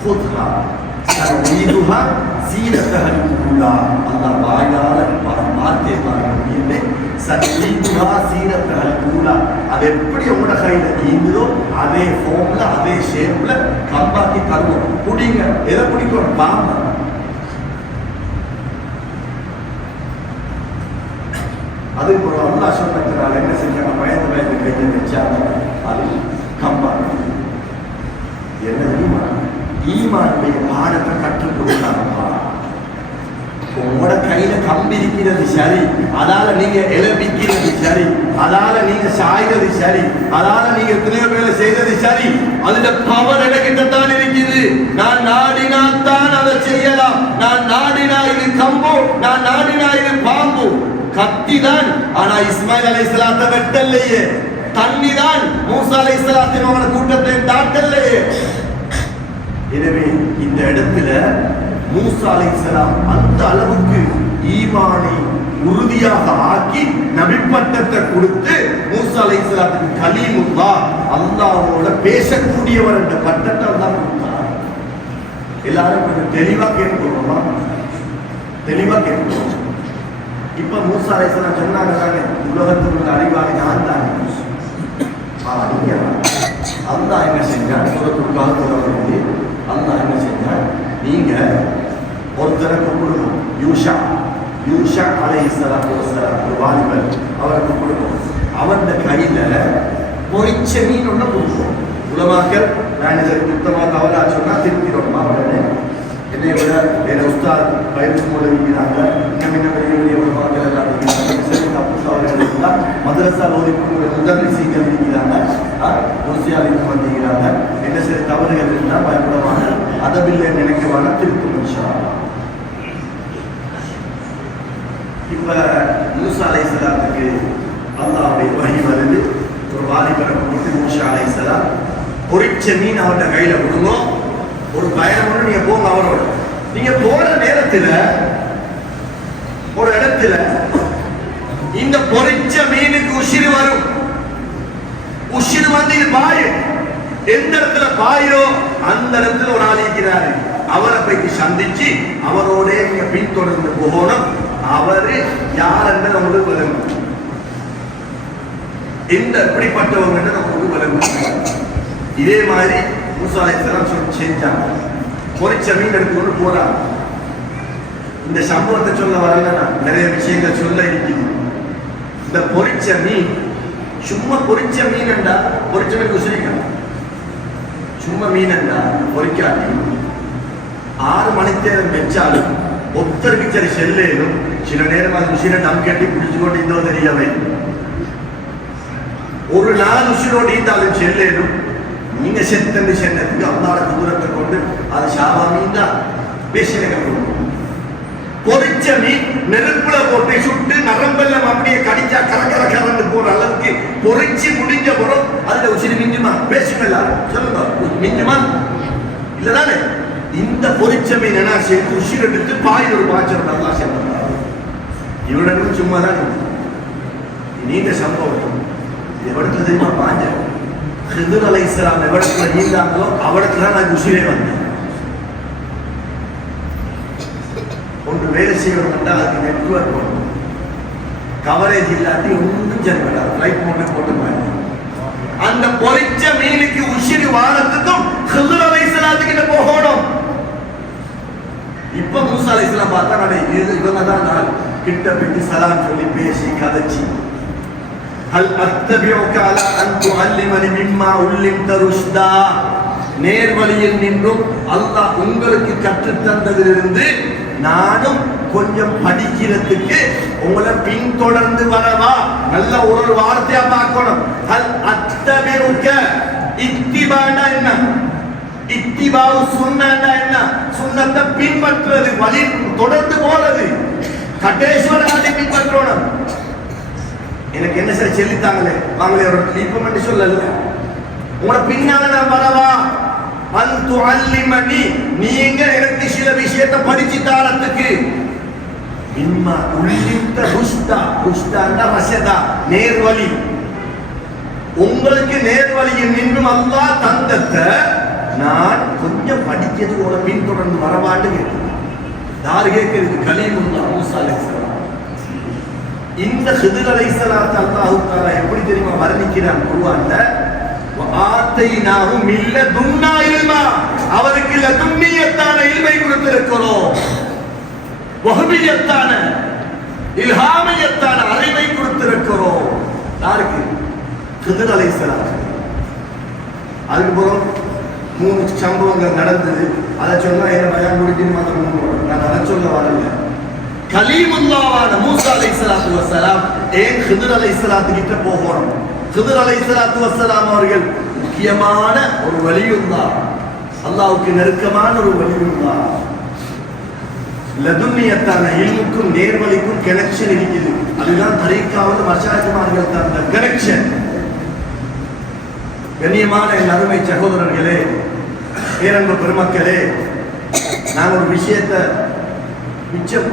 خذها سنعيدها سيرتها الأولى. الله வாயால வார்த்தை பாருங்க, சனீதுஹா சீரத்தஹா الأولى. அது எப்படி உங்களோட கையில ஈந்ததோ அதே ஃபார்ம்ல அதே ஷேப்ல கம்பாக்கி தருவோம். குடிங்க. எதை பிடிக்கும்? பாம்பு. அது ஒரு அல்லாஹ் சொன்னதுனால என்ன செஞ்சாங்க? பயந்து பயந்து கையில வச்சாங்க. அது கம்பாக்கி. என்ன தெரியுமா? ஈமானுடைய பாடத்தை கற்றுக் கொடுத்தாங்கப்பா. உங்களோட கையில கம்பி இருக்கிறது சரி, அதால நீங்க எலபிக்கிறது சரி, அதால நீங்க சாய்றது சரி, அதால நீங்க எத்தனையோ வேலை செய்தது சரி, அதுல பவர் எனக்கிட்டத்தான் இருக்குது. நான் நாடினால் தான் அதை செய்யலாம். நான் நாடினா இது கம்பு, நான் நாடினா இது பாம்பு. கத்தி தான். ஆனா இஸ்மாயில் அலைஹிஸ்ஸலாத்தை வெட்டலையே, தண்ணி தான் மூசா அலைஹிஸ்ஸலாத்தின் அவன கூட்டத்தை தாக்கலையே. எனவே இந்த இடத்துல மூசா அலைஹிஸ்ஸலாம் அந்த அளவுக்கு ஈமானை உறுதியாக ஆக்கி நபி பட்டத்தை கொடுத்து மூசா அலைஹிஸ்ஸலாத்துக்கு கலீமுல்லாஹ் அல்லாஹ்வோட பேசக்கூடியவர் என்ற பட்டத்தை அல்லாஹ் கொடுத்தார். எல்லாரும் கொஞ்சம் தெளிவா கேட்கிறோமா? தெளிவா கேட்கிறோம். இப்ப மூசா அலைஹிஸ்ஸலாம் சொன்னாங்க தானே, உலகத்துக்குள்ள அறிவாளி நான் தான். அல்லாஹ் என்ன செஞ்சான்? சூரத்துல் கஹ்ஃப்ல வருது, அல்லாஹ் என்ன செஞ்சான்? நீங்க ஒருத்தரை கூப்பிடுவோம், யூஷா அலைஹிஸ்ஸலாத்து வஸ்ஸலாம், ஒரு வாலிபர், அவரை கூப்பிடுவோம். அவன் கையில பொரிச்ச மீன் ஒண்ணு கொடுப்போம். உலமாக்கள் நான் இதை சுத்தமா தவறா சொன்னா திருப்பிடணுமா? உடனே என்னை விட வேற உஸ்தாத் பயிற்சி மூலவிக்கிறாங்க, இன்னும் பெரிய உலமாக்கள் எல்லாம் மதரசா முதலிசீங்கள் இருக்கிறாங்க, முர்சியாலிக்கு வந்திருக்கிறாங்க. என்ன சில தவறுகள் இருந்தால் பயப்படவான, அதபில்லை நினைக்கவான திருப்பி இன்ஷா அல்லாஹ். இப்ப மூசா அலைஹிஸ்ஸலாத்துக்கு அல்லாஹ்வுடைய வஹி வருது. ஒரு வாலிபரை கூப்பிட்டு மூசா அலைஹிஸ்ஸலாம் பொரிச்ச மீன் அவரோட கையில கொடுங்க, ஒரு பயணம் நீங்க போங்க அவரோட. நீங்க போற நேரத்துல ஒரு இடத்துல இந்த பொரிச்ச மீனுக்கு உஷிறு வரும். உஷிறு வந்து இது பாயும். எந்த இடத்துல பாயோ அந்த இடத்துல ஒரு ஆள் இருக்கிறாரு. அவரை போய் சந்திச்சு அவரோட நீங்க பின்தொடர்ந்து போகணும். அவரு யார் என்று நம்மளுக்கு விளங்கும். எந்த எப்படிப்பட்டவங்க நம்மளுக்கு விளங்கும். இதே மாதிரி மூசா அலைஹிஸ்ஸலாம் செஞ்சாங்க. பொரிச்ச மீன் எடுத்துக்கொண்டு போறாங்க. இந்த சம்பவத்தை சொல்ல வரல, நிறைய விஷயங்கள் சொல்ல இருக்குது. இந்த பொரிச்ச மீன் சும்மா பொரிச்ச மீன் என்றா பொரிச்ச மீன் உசிரிக்கணும். சும்மா மீன் என்றா பொரிக்காட்டி 6 மணி நேரம் வச்சாலும் ஒருத்தருக்கு சரி செல்லேனும். சில நேரம் அது உசிரை டம் கட்டி பிடிச்சு கொண்டு இருந்தோ தெரியவே. ஒரு நாள் உசிரோடு இருந்தாலும் செல்லேனும். நீங்க செத்தன்னு சென்னதுக்கு அல்லாஹ் தூரத்தை கொண்டு அது ஷாவா மீன் தான் பேசினேன். பொரிச்ச மீன் நெருப்புல போட்டு சுட்டு நரம்பெல்லாம் அப்படியே கடிச்சா கரகர கரண்டு போற அளவுக்கு பொரிச்சு முடிஞ்ச பிறகு அதுல உசிரி மிஞ்சுமா? பேசுங்க எல்லாரும் சொல்லுங்க, மிஞ்சுமா? இல்லதானே? இந்த பொரிச்ச மீன் என்ன செய்து உசிர் எடுத்து பாயில் ஒரு பாய்ச்சல் நல்லா சேர்ந்தார். இவனுக்கு சும்மா தான் நீண்ட சம்பவம். எவ்வளவு தெரியுமா? பாஞ்ச ஹிதுர் அலைஹிஸ்ஸலாம் எவ்வளத்துல நீந்தாங்களோ அவடத்துல நான் உசிரே வந்தேன். ஒன்று வேலை செய்யணும் என்றால் அதுக்கு நெட்வொர்க் வரும். கவரேஜ் இல்லாட்டி ஒன்றும் ஜென்மடாது. ஃப்ளைட் போட்டு மாதிரி அந்த பொரிச்ச மீனுக்கு உஷிரி வாரத்துக்கும் ஹிதுர் அலைஹிஸ்ஸலாத்துக்கிட்ட போகணும். இப்ப மூசா அலைஹிஸ்ஸலாம் பார்த்தா இவங்க தான் நான் கிட்ட போயிட்டு சலாம் சொல்லி பேசி கதைச்சி ஹல் அத்தபிஉக அலா அன் துஅல்லிமனி மிம்மா உல்லிம்த ருஷ்தா, நேர்வழியில் நின்றும் அல்லாஹ் உங்களுக்கு கற்றுத் தந்ததிலிருந்து நானும் கொஞ்சம் படிக்கிறதுக்கு உங்களை பின்தொடர்ந்து வரவா? நல்ல ஒரு வார்த்தையா பார்க்கணும். ஹல் அத்தபிஉக, இத்திபானா என்ன? இத்திபாவு சுன்னனா என்ன? சுன்னத்தை பின்பற்றுறது, வழி தொடர்ந்து போறது, கட்டேஸ்வரனை பின்பற்றணும். எனக்கு என்ன சரி சொல்லித்தாங்களே, வாங்களே ஒரு இப்ப சொல்லல. உங்களோட பின்னால நான் வரவா? அன் துஅல்லிமனி, நீங்க எனக்கு சில விஷயத்தை படிச்சு தாரத்துக்கு. இம்மா உல்லிம்த ருஷ்தா, ருஷ்தான்னா ரஷதா, நேர்வழி. உங்களுக்கு நேர்வழியில் நின்றும் அல்லாஹ் தந்தத்தை நான் கொஞ்சம் படிக்கிறது உங்களை பின்தொடர்ந்து வரவான்னு கேட்கிறேன். யாரு கேட்கிறது? கலீமுல்லாஹ் மூசா அலைஹிஸ்ஸலாம். இந்த ஹிதுர் அலைஹிஸ்ஸலாத்து அல்லாஹ் தஆலா எப்படி தெரியுமா வர்ணிக்கிறான் குர்ஆன்ல? வஆத்தைனாஹு மின் லதுன்னா இல்மா, அவருக்கு லதுன்னியத்தான இல்மை கொடுத்திருக்கிறோம். வஹ்பியத்தான இல்ஹாமியத்தான அறிவை கொடுத்திருக்கிறோம். யாருக்கு? ஹிதுர் அலைஹிஸ்ஸலாம். அதுக்கப்புறம் 3 சம்பவங்கள் நடந்தது. அதை சொன்னா என்ன பயம் முடிக்கணும் மாத்திரம் நான் அதை சொல்ல வரல. கலீமுல்லாவான மூசா அலைஹிஸ்ஸலாத்து வஸ்ஸலாம் ஏன் ஹிதுர் அலைஹிஸ்ஸலாத்து கிட்ட போகணும்? ஹிதுர் அலைஹிஸ்ஸலாத்து வஸ்ஸலாம் அவர்கள் முக்கியமான ஒரு வலியுல்லாஹ், அல்லாஹ்வுக்கு நெருக்கமான ஒரு வலியுல்லாஹ். லதுன்னியத்தான இல்முக்கும் நேர்வழிக்கும் கனெக்ஷன் இருக்குது. அதுதான் தரீக்காவில் மஷாயிக்மார்கள் தந்த கனெக்ஷன். கண்ணியமான என் அருமை சகோதரர்களே, பேரன்பு பெருமக்களே, நான் ஒரு விஷயத்தை மிச்சம்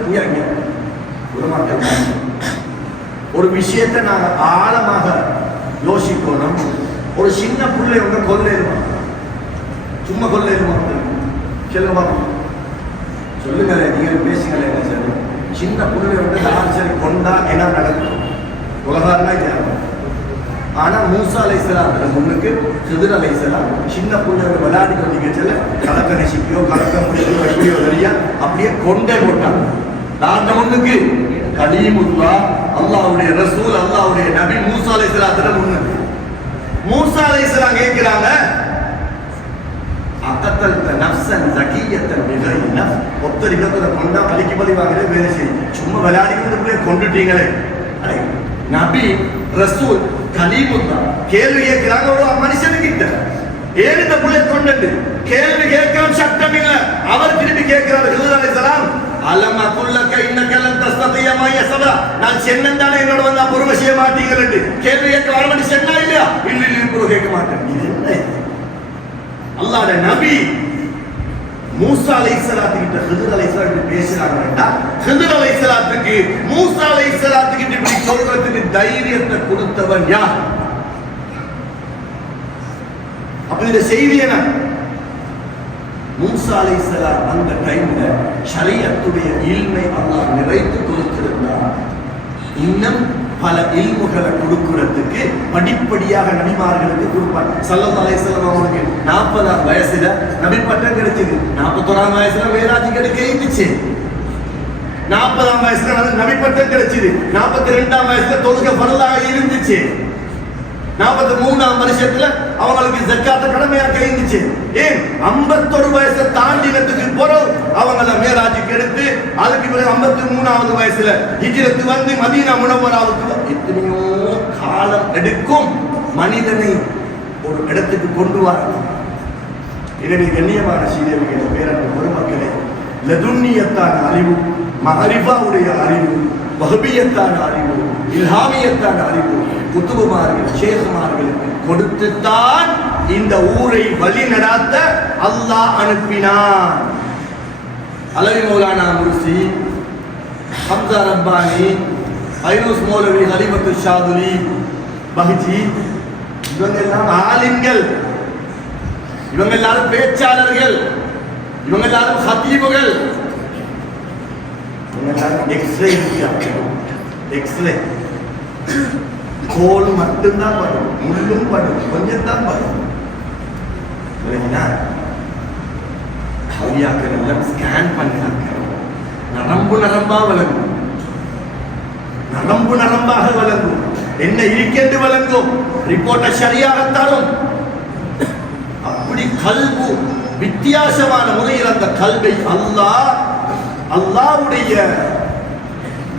ஒரு விஷயத்தை நாங்கள் ஆழமாக யோசிக்கணும். ஒரு சின்ன பிள்ளை ஒன்று கொல்லேருமா, சும்மா கொல்லேருமா சொல்லுங்க, சொல்லுங்களேன், நீங்கள் பேசுங்களேன். என்ன சார், சின்ன பிள்ளை ஒன்று யார் சரி கொண்டா என்ன நடக்கும்? உலகாரனா இது. ஆனால் மூசா அலைஹிஸ்ஸலாம் முன்னுக்கு ஹிதர் அலைஹிஸ்ஸலாம் சின்ன பிள்ளை விளையாடி கொண்டிருக்கல கலக்க நெசிப்பியோ கலக்க முடியோ எப்படியோ தெரியா அப்படியே கொண்டே போட்டாங்க. நான் முன்னுக்கு கலீமுல்லா அல்லாஹ்வுடைய ரசூல் அல்லாஹ்வுடைய நபி மூசா அலைஹிஸ்ஸலாம் முன்னுக்கு மூசா அலைஹிஸ்ஸலாம் கேட்கிறாங்க, அகத்தல்த நஃப்ஸன் ஸகியத்தன் பிகைரி நஃப், ஒத்தரிகத்துல கொண்டா பலிக்கு பலி வாங்கவே வேலை செய்யும், சும்மா விளையாடி கொண்டு கொண்டுட்டீங்களே. நபி ரசூல் கலீமுல்லா கேள்வி கேட்கிறாங்க ஒரு மனுஷனுக்கிட்ட, ஏன் இந்த புள்ளை கொண்டு கேள்வி கேட்கவும் சட்டம் இல்லை. அவர் திருப்பி கேட்கிறார் ஹிதர் அலைஹிஸ்ஸலாம், அலம குல்லக இன்னக லன் தஸ்ததிய மாய சபா, நான் சென்னந்தானே என்னோட வந்தா பொறுமை செய்ய மாட்டீங்கன்னு கேள்வி கேட்க வர வேண்டிய சென்னா இல்லையா? இல்லை பொறுமை கேட்க மாட்டேன். இது என்ன? அல்லாஹ்வுடைய நபி மூசா அலைஹிஸ்ஸலாத்து கிட்ட ஹிதர் அலைஹிஸ்ஸலாம் பேசுறாங்கடா, ஹிதர் அலைஹிஸ்ஸலாத்துக்கு மூசா அலைஹிஸ்ஸலாத்துக்கு இப்படி சொல்றதுக்கு தைரியத்தை கொடுத்தவன் யார்? அப்ப இந்த செய்தி என்ன? மூசா அலைஹிஸ்ஸலாம் அந்த டைம்ல ஷரியத்துடைய இல்மை அல்லாஹ் நிறைத்து கொடுத்திருந்தார். இன்னும் பல இல்முகளை கொடுக்கிறதுக்கு படிப்படியாக நபிமார்களுக்கு கொடுப்பார். ஸல்லல்லாஹு அலைஹி வஸல்லம் அவங்களுக்கு 40ஆம் வயசுல நபி பட்டம் கிடைச்சது, 41ஆம் வயசுல மேராஜ் கிடைக்க இருந்துச்சு, 40ஆம் வயசுல நபி பட்டம் கிடைச்சது, 42ஆம் வயசுல தொழுகை ஃபர்லாக இருந்துச்சு, 43ஆம் வருஷத்துல அவங்களுக்கு ஜக்காத் கடமையாக இருந்துச்சு. ஏன் 51 வயசை தாண்டினதுக்கு பிறகு அவங்கள மேராஜுக்கு எடுத்து அதுக்கு பிறகு 53ஆவது வயசுல ஹிஜ்ரத் வந்து மதீனா முனவ்வராவுக்கு எத்தனையோ காலம் எடுக்கும் மனிதனை ஒரு இடத்துக்கு கொண்டு வர. எனவே கண்ணியமான சீதேவிகளை பேரன்பு பெருமக்களே, லதுன்னியத்தான அறிவு, மஅரிஃபாவுடைய அறிவு, வஹபியத்தான அறிவு, இல்ஹாமியத்தான அறிவு குத்துபுமார்கள் ஷேகுமார்களுக்கு கொடுத்துத்தான் இந்த ஊரை வழி நடாத்த அல்லாஹ் அனுப்பினான். அலவி மௌலானா முர்சி, ஹம்சா ரப்பானி, ஐனூஸ் மௌலவி, ஹலிமத்து ஷாதுலி, பஹ்ஜி, இவங்க எல்லாம் ஆலிம்கள், இவங்க எல்லாரும் பேச்சாளர்கள், இவங்க எல்லாரும் ஹதீபுகள், இவங்க எல்லாரும் எக்ஸ்ரே எக்ஸ்ரே கோல் மட்டும்தான் வரும், முள்ளும் படும், கொஞ்சம் தான் வரும். எல்லாம் ஸ்கேன் பண்ணாங்க, நரம்பு நரம்பா வழங்கும், நரம்பு நரம்பாக வழங்கும், என்ன இருக்கிறது வழங்கும், ரிப்போர்ட்டை சரியாக தரும். அப்படி கல்வு வித்தியாசமான முறையில் அந்த கல்வை அல்லாஹ்வுடைய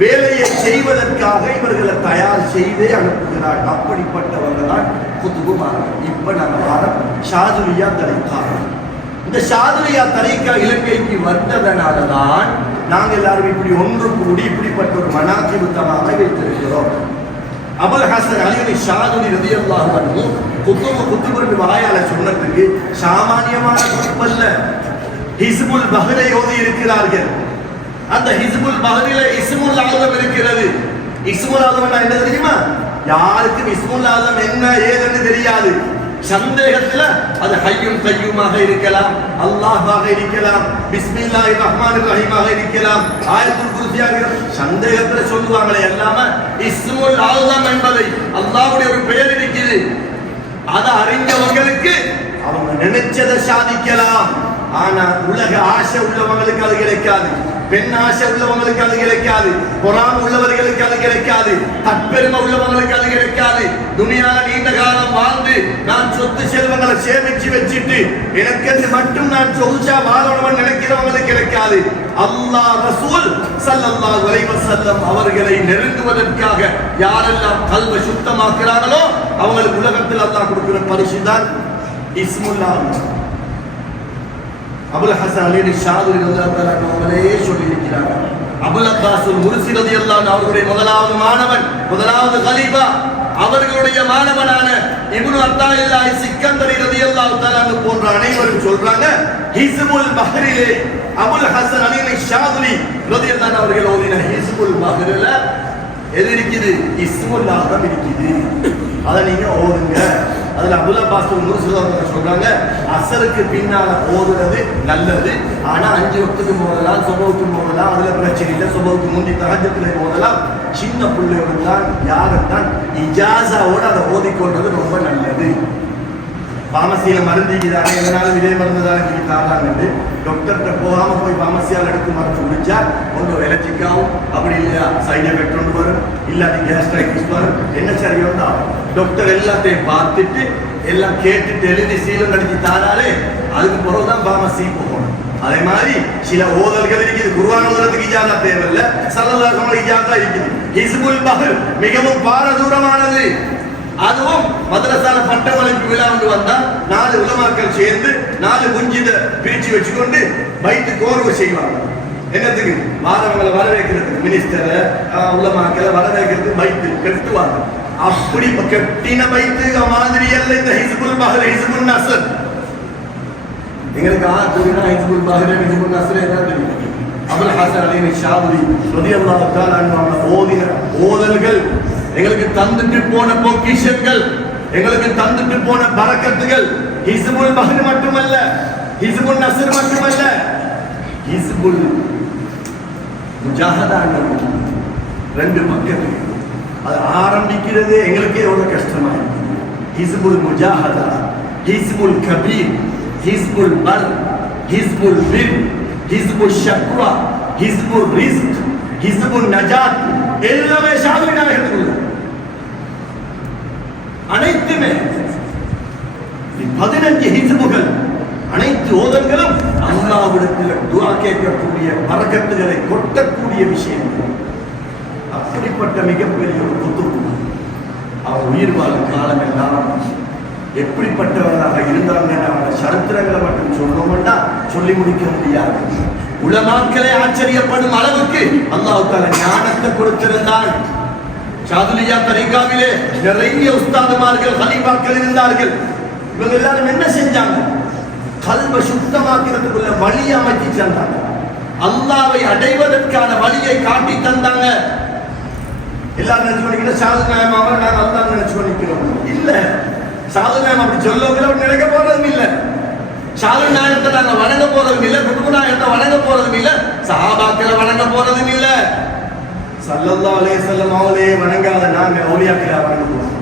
வேலையை செய்வதற்காக இவர்களை தயார் செய்தே அனுப்புகிறார். அப்படிப்பட்டவர்கள் தான் குத்துபுமார்கள். இப்ப நம்ம வாரம் ஷாதுலியா தரீகா. இந்த ஷாதுலியா தரீகா இலங்கைக்கு வந்ததனாலதான் நாங்கள் எல்லாரும் இப்படி ஒன்று கூடி இப்படிப்பட்ட ஒரு மனாஜிபுத்தமாக வைத்திருக்கிறோம். அபுல் ஹசன் அலி ஷாதுலி ரலியல்லாஹு அன்ஹு குத்துபு வாயால சொன்னதுக்கு சாமானியமான குத்துபல்ல, ஹிஸ்புல் பஹ்ரை ஓதி இருக்கிறார்கள். அந்த ஹிஸ்புல் பஹ்ரில இஸ்முல் ஆலம் இருக்கிறது. இஸ்முல் ஆலம் என்ன தெரியுமா? யாருக்கும் இஸ்முல் ஆலம் என்ன ஏதுன்னு தெரியாது. சந்தேகத்துல அது ஹய்யுல் கய்யூமாக இருக்கலாம், அல்லாஹ்வாக இருக்கலாம், பிஸ்மில்லாஹிர் ரஹ்மானிர் ரஹீமாக இருக்கலாம், ஆயத்துல் குர்சியாக இருக்கலாம். சந்தேகத்துல சொல்லுவாங்களே எல்லாம இஸ்முல் ஆலம் என்பதை அல்லாஹ்வுடைய ஒரு பெயர் இருக்குது. அதை அறிஞ்சவங்களுக்கு அவங்க நினைச்சதை சாதிக்கலாம். ஆனா உலக ஆசை உள்ளவங்களுக்கு அது கிடைக்காது, பெண் ஆசை உள்ளவங்களுக்கு அது கிடைக்காது, பொறாமை உள்ளவர்களுக்கு அது கிடைக்காது, தற்பெருமை உள்ளவங்களுக்கு அது கிடைக்காது. துனியால நீண்ட காலம் வாழ்ந்து நான் சொத்து செல்வங்களை சேமிச்சு வச்சுட்டு எனக்கு மட்டும் நான் சொகுசா வாழணும்னு நினைக்கிறவங்களுக்கு கிடைக்காது. அல்லாஹ் ரசூல் ஸல்லல்லாஹு அலைஹி வஸல்லம் அவர்களை நெருங்குவதற்காக யாரெல்லாம் கல்வை சுத்தமாக்குறாங்களோ அவங்களுக்கு உலகத்தில் அல்லாஹ் கொடுக்கிற பரிசு தான் இஸ்முல்லாஹ். அபுல் ஹசன் அலி ஷாதுலி ரலியல்லாஹு அவர்களே சொல்லியிருக்கிறாங்க. அபுல் அப்பாஸ் முர்சி ரலியல்லாஹு அவர்களுடைய முதலாவது மாணவன், முதலாவது கலீஃபா, அவர்களுடைய மாணவனான இப்னு அத்தாயில்லாஹி சிக்கந்தரி ரலியல்லாஹு தஆலா போன்ற அனைவரும் சொல்றாங்க ஹிஸ்புல் பஹ்ரிலே அபுல் ஹசன் அலி ஷாதுலி ரலியல்லாஹு அவர்கள் ஓதின ஹிஸ்புல் பஹ்ரில எது இருக்குது? இஸ்முல் ஆதம் இருக்குது. அதை நீங்க ஓதுங்க. அதுல அபுல் அப்பாஸ் சொல்றாங்க அசருக்கு பின்னால ஓதுறது நல்லது. ஆனா 5 வக்துக்கு ஓதலாம், சுபஹுக்கு ஓதலாம், அதுல பிரச்சனை இல்லை. சுபஹுக்கு முந்தி தஹஜ்ஜுதுல ஓதலாம். சின்ன பிள்ளையோட தான் யாருத்தான் இஜாசாவோட அதை ஓதிக்கொள்றது ரொம்ப நல்லது. பாமசியில மருந்துக்குதானே எதனாலும் இதே மருந்து தான் எனக்கு தாராங்க. டாக்டர்கிட்ட போகாம போய் பாமசியால் எடுத்து மருந்து குடிச்சா ஒன்று எலர்ஜிக்காவும், அப்படி இல்லையா சைட் எஃபெக்ட் ஒன்று வரும், இல்லாட்டி கேஸ்ட்ரைட்டிஸ் வரும். என்ன சரியோ தான் டாக்டர் எல்லாத்தையும் பார்த்துட்டு எல்லாம் கேட்டுட்டு எழுதி சீலம் அடிச்சு தாராலே அதுக்கு பிறகுதான் பாமசி போகணும். அதே மாதிரி சில ஓதல்கள் இருக்குது. குர்ஆன் ஓதுறதுக்கு இஜாஸா தேவையில்லை, ஸல்லல்லாஹு அலைஹி வஸல்லம் இஜாஸா இருக்குது. ஹிஸ்புல் பஹர் மிகவும் பாரதூரமானது. அதுவும் மதரசால பட்டமளிப்பு விழா வந்து வந்தா 4 உலமாக்கள் சேர்ந்து 4 குஞ்சித பிரிச்சு வச்சுக்கொண்டு பைத்து கோர்வை செய்வாங்க. என்னத்துக்கு? மாணவர்களை வரவேற்கிறதுக்கு, மினிஸ்டர் உலமாக்களை வரவேற்கிறதுக்கு பைத்து கட்டுவாங்க. அப்படி கட்டின பைத்து மாதிரி அல்ல இந்த ஹிஸ்புல் பஹர், ஹிஸ்புல் நஸ்ர். எங்களுக்கு ஹிஸ்புல் பஹர், ஹிஸ்புல் நஸ்ர் என்ன தெரியும்? அபுல் ஹசன் அலி ஷாதுலி ரலியல்லாஹு தஆலா அன்ஹு ஓதின ஓதல்கள் எங்களுக்கு தந்துட்டு போன பொக்கிஷங்கள், எங்களுக்கு தந்துட்டு போன பரக்கத்துகள். ஹிஸ்புல் பஹர் மட்டுமல்ல, ஹிஸ்புல் நஸ்ர் மட்டுமல்ல, ஹிஸ்புல் முஜாஹதா 2 பக்கத்து. அது ஆரம்பிக்கிறதே எங்களுக்கே எவ்வளவு கஷ்டமா இருக்கு. ஹிஸ்புல் முஜாஹதா, ஹிஸ்புல் கபீர், ஹிஸ்புல் பர், ஹிஸ்புல் பிர், ஹிஸ்புல் ஷக்வா, ஹிஸ்புல் ரிஸ்க், ஹிஸ்புல் நஜாத் எல்லாமே ஷாதுலி நாயகத்துக்குள்ள. அனைத்துமே 15 ஹிஸ்புகள், அனைத்து ஓதல்களும் அல்லாஹ்விடத்தில் துஆ கேட்கக்கூடிய பரக்கத்துகளை கொட்டக்கூடிய விஷயங்கள். அப்படிப்பட்ட மிகப்பெரிய ஒரு புத்தகம். அவர் உயிர் வாழும் காலம் எல்லாம் எப்படிப்பட்டவராக இருந்தாங்க அவரோட சரித்திரங்களை மட்டும் சொல்லணும்னா சொல்லி முடிக்க முடியாது. உலமாக்களே ஆச்சரியப்படும் அளவுக்கு அல்லாஹ் தஆலா ஞானத்தை கொடுத்திருந்தார். ஷாதுலியா தரீகாவிலே நிறைய உஸ்தாதுமார்கள், ஹலீஃபாக்கள் இருந்தார்கள். இவங்க எல்லாரும் என்ன செஞ்சாங்க? கல்வை சுத்தமாக்கிறதுக்குள்ள வழியை அமைச்சு தந்தாங்க. அல்லாஹ்வை அடைவதற்கான வழியை காட்டி தந்தாங்க. எல்லாரும் நினைச்சு பண்ணிக்கிற ஷாதுல் அவரை நாங்கள் அல்லாஹ் நினைச்சு பண்ணிக்கிறோம் இல்ல. ஷாதுல் அப்படி சொல்லவங்க நினைக்க போறதும் இல்லை. ஷாதுல் நாயகத்தை நாங்கள் வணங்க போறதும் இல்லை, குதுபு நாயகத்தை வணங்க போறதும் இல்லை, சஹாபாக்களை வணங்க போறதும் இல்லை. ஸல்லல்லாஹு அலைஹி வஸல்லம் அவர்களே வணங்காத நாங்க அவுலியாக்களை வணங்க போறோம்.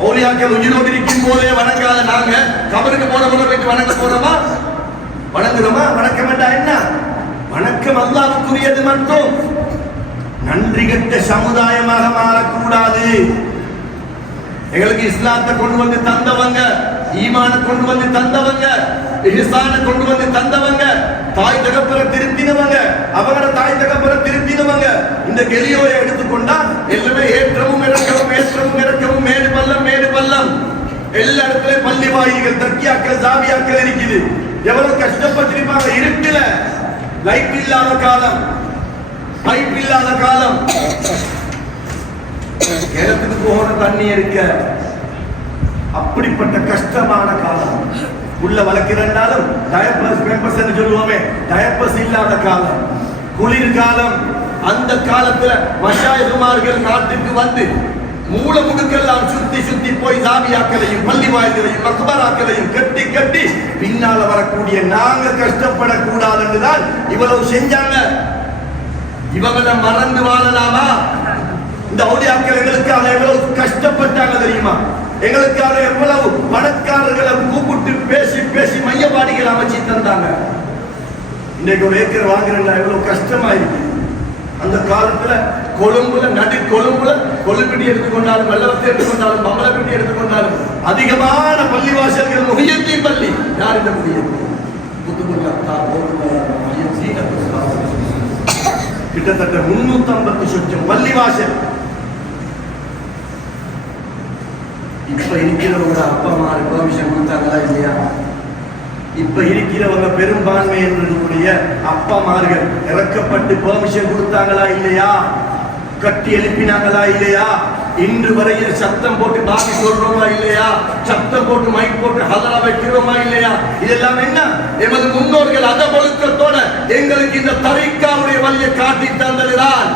அவுலியாக்கள் உயிரோடு இருக்கும் போதே வணங்காத நாங்க கபருக்கு போன முறை போயிட்டு வணங்க போறோமா? வணங்குறோமா? வணக்க வேண்டாம். என்ன வணக்கம்? அல்லாஹ்வுக்குரியது மட்டும். நன்றி கெட்ட சமுதாயமாக மாறக்கூடாது. எங்களுக்கு இஸ்லாத்தை கொண்டு வந்து தந்தவங்க, ஈமான கொண்டு வந்து தந்தவங்க, இஹ்சான கொண்டு வந்து தந்தவங்க, தாய் தகப்பரை திருத்தினவங்க, அவங்களோட தாய் தகப்பரை திருத்தினவங்க. இந்த கெலியோரை எடுத்துக்கொண்டா எல்லாமே ஏற்றமும் இறக்கமும், ஏற்றமும் இறக்கமும், மேடு பள்ளம் மேடு பள்ளம். எல்லா இடத்துலயும் பள்ளி வாயில்கள், தர்கியாக்கள், ஜாவியாக்கள் இருக்குது. எவ்வளவு கஷ்டப்பட்டிருப்பாங்க. இருட்டுல லைட் இல்லாத காலம், பைப் இல்லாத காலம், இடத்துக்கு போகணும் தண்ணி இருக்க, அப்படிப்பட்ட கஷ்டமான காலம். உள்ள வளர்க்கிறாலும் டயப்பர்ஸ் பேம்பர்ஸ் என்று சொல்லுவோமே, டயப்பர்ஸ் இல்லாத காலம், குளிர் காலம். அந்த காலத்துல மஷாயிகுமார்கள் நாட்டுக்கு வந்து மூல முடுக்கெல்லாம் சுத்தி சுத்தி போய் ஜாவியாக்களையும், பள்ளி வாயில்களையும், மக்பராக்களையும் கட்டி கட்டி பின்னால வரக்கூடிய நாங்க கஷ்டப்படக்கூடாது என்றுதான் இவ்வளவு செஞ்சாங்க. இவங்களை மறந்து வாழலாமா? இந்த அவுலியாக்கள் எங்களுக்காக எவ்வளவு கஷ்டப்பட்டாங்க தெரியுமா? எங்களுக்காக எவ்வளவு பணக்காரர்களை கூப்பிட்டு பேசி பேசி மையவாடிகள் அமைச்சு தந்தாங்க. இன்னைக்கு ஒரு ஏக்கர் வாங்குறா எவ்வளவு கஷ்டமா இருக்கு. அந்த காலத்துல கொழும்புல, நடு கொழும்புல கொழுப்பிட்டி எடுத்துக்கொண்டாலும், வெள்ளவத்தை எடுத்துக்கொண்டாலும், மங்களப்பிட்டி எடுத்துக்கொண்டாலும் அதிகமான பள்ளிவாசல்கள் முஹியத்தீன் பள்ளி. யார் இந்த முஹியத்தீன்? கிட்டத்தட்ட 350 சொச்சம் பள்ளிவாசல். இப்ப இருக்கிறவங்க அப்பா அம்மா பெர்மிஷன் கொடுத்தாங்களா இல்லையா? இப்ப இருக்கிறவங்க பெரும்பான்மை என்னுடைய அப்பா அம்மார்கள் இறக்கப்பட்டு பெர்மிஷன் கொடுத்தாங்களா இல்லையா? கட்டி எழுப்பினாங்களா இல்லையா? இன்று வரையில் சத்தம் போட்டு பாக்கி சொல்றோமா இல்லையா? சத்தம் போட்டு மைக் போட்டு ஹதரா வைக்கிறோமா இல்லையா? இதெல்லாம் என்ன? எமது முன்னோர்கள் அத ஒழுக்கத்தோட எங்களுக்கு இந்த தரிக்காவுடைய வழியை காட்டி தந்ததுதான்.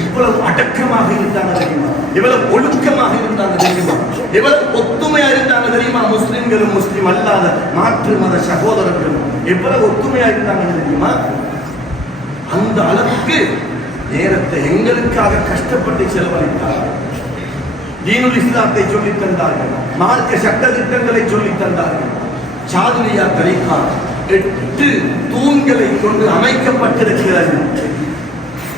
இவ்வளவு அடக்கமாக இருந்தாங்க தெரியுமா? இவ்வளவு ஒழுக்கமாக இருந்தாங்க தெரியுமா? இவ்வளவு ஒத்துமையா இருந்தாங்க தெரியுமா? முஸ்லிம்களும் முஸ்லிம் அல்லாத மாற்று மத சகோதரர்களும் எவ்வளவு ஒத்துமையா இருந்தாங்க தெரியுமா? அந்த அளவுக்கு நேரத்தை எங்களுக்காக கஷ்டப்பட்டு செலவழித்தார்கள். தீனுல் இஸ்லாத்தை சொல்லித் தந்தார்கள், மார்க்க சட்ட திட்டங்களை சொல்லித் தந்தார்கள். சாதுலியா தரீகா 8 தூண்களை கொண்டு அமைக்கப்பட்டிருக்கிறது.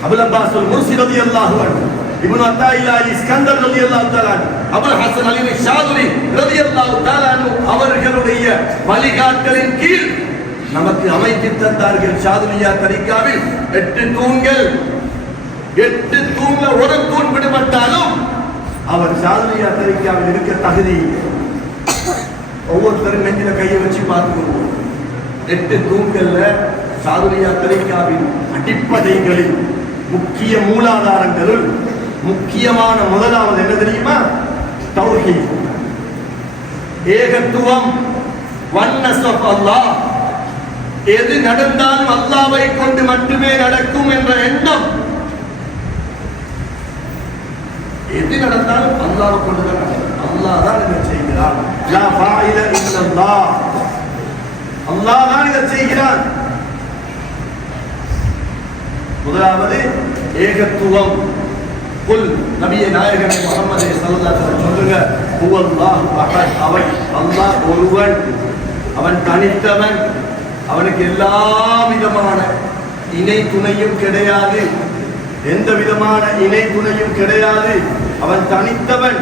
அபுல் அப்பாஸ் முர்சி ரலியல்லாஹு அன்ஹு, இப்னு அத்தாயில்லா இஸ்கந்தர் ரலியல்லாஹு தஆலா, அபுல் ஹசன் அலி ஷாதுலி ரலியல்லாஹு தஆலா அவர்களுடைய வழிகாட்டலின் கீழ் நமக்கு அமைத்து தந்தார்கள். ஷாதுலியா தரீகாவில் 8 தூண்கள். 8 தூண்ல ஒரு தூண் விடுபட்டாலும் அவர் ஷாதுலியா தரீகாவில் இருக்க தகுதி. ஒவ்வொருத்தரும் நெஞ்சில கையை வச்சு பார்த்துக்கொள்வோம். 8 தூண்கள்ல ஷாதுலியா தரீகாவின் அடிப்படைகளில் முக்கிய மூலாதாரங்களுள் முக்கியமான முதலாவது என்ன தெரியுமா? தௌஹீத், ஏகத்துவம், ஒன்னஸ் ஆஃப் அல்லாஹ். எது நடந்தாலும் அல்லாஹ்வை கொண்டு மட்டுமே நடக்கும் என்ற எண்ணம். எது நடந்தாலும் அல்லாஹ்வை கொண்டு தான் நடக்கும். அல்லாஹ் தான் இதை செய்கிறான். லா ஃபாயில இல்லல்லாஹ், அல்லாஹ் தான் இதை செய்கிறான். முதலாவது ஏகத்துவம். குல் நபியே நாயகமே முஹம்மதே ஸல்லல்லாஹு அலைஹி வஸல்லம் சொல்லுங்க, ஹுவல்லாஹு அஹத், அவன் அல்லாஹ் ஒருவன், அவன் தனித்தவன், அவனுக்கு எல்லா விதமான இணை துணையும் கிடையாது, எந்த விதமான இணை துணையும் கிடையாது. அவன் தனித்தவன்,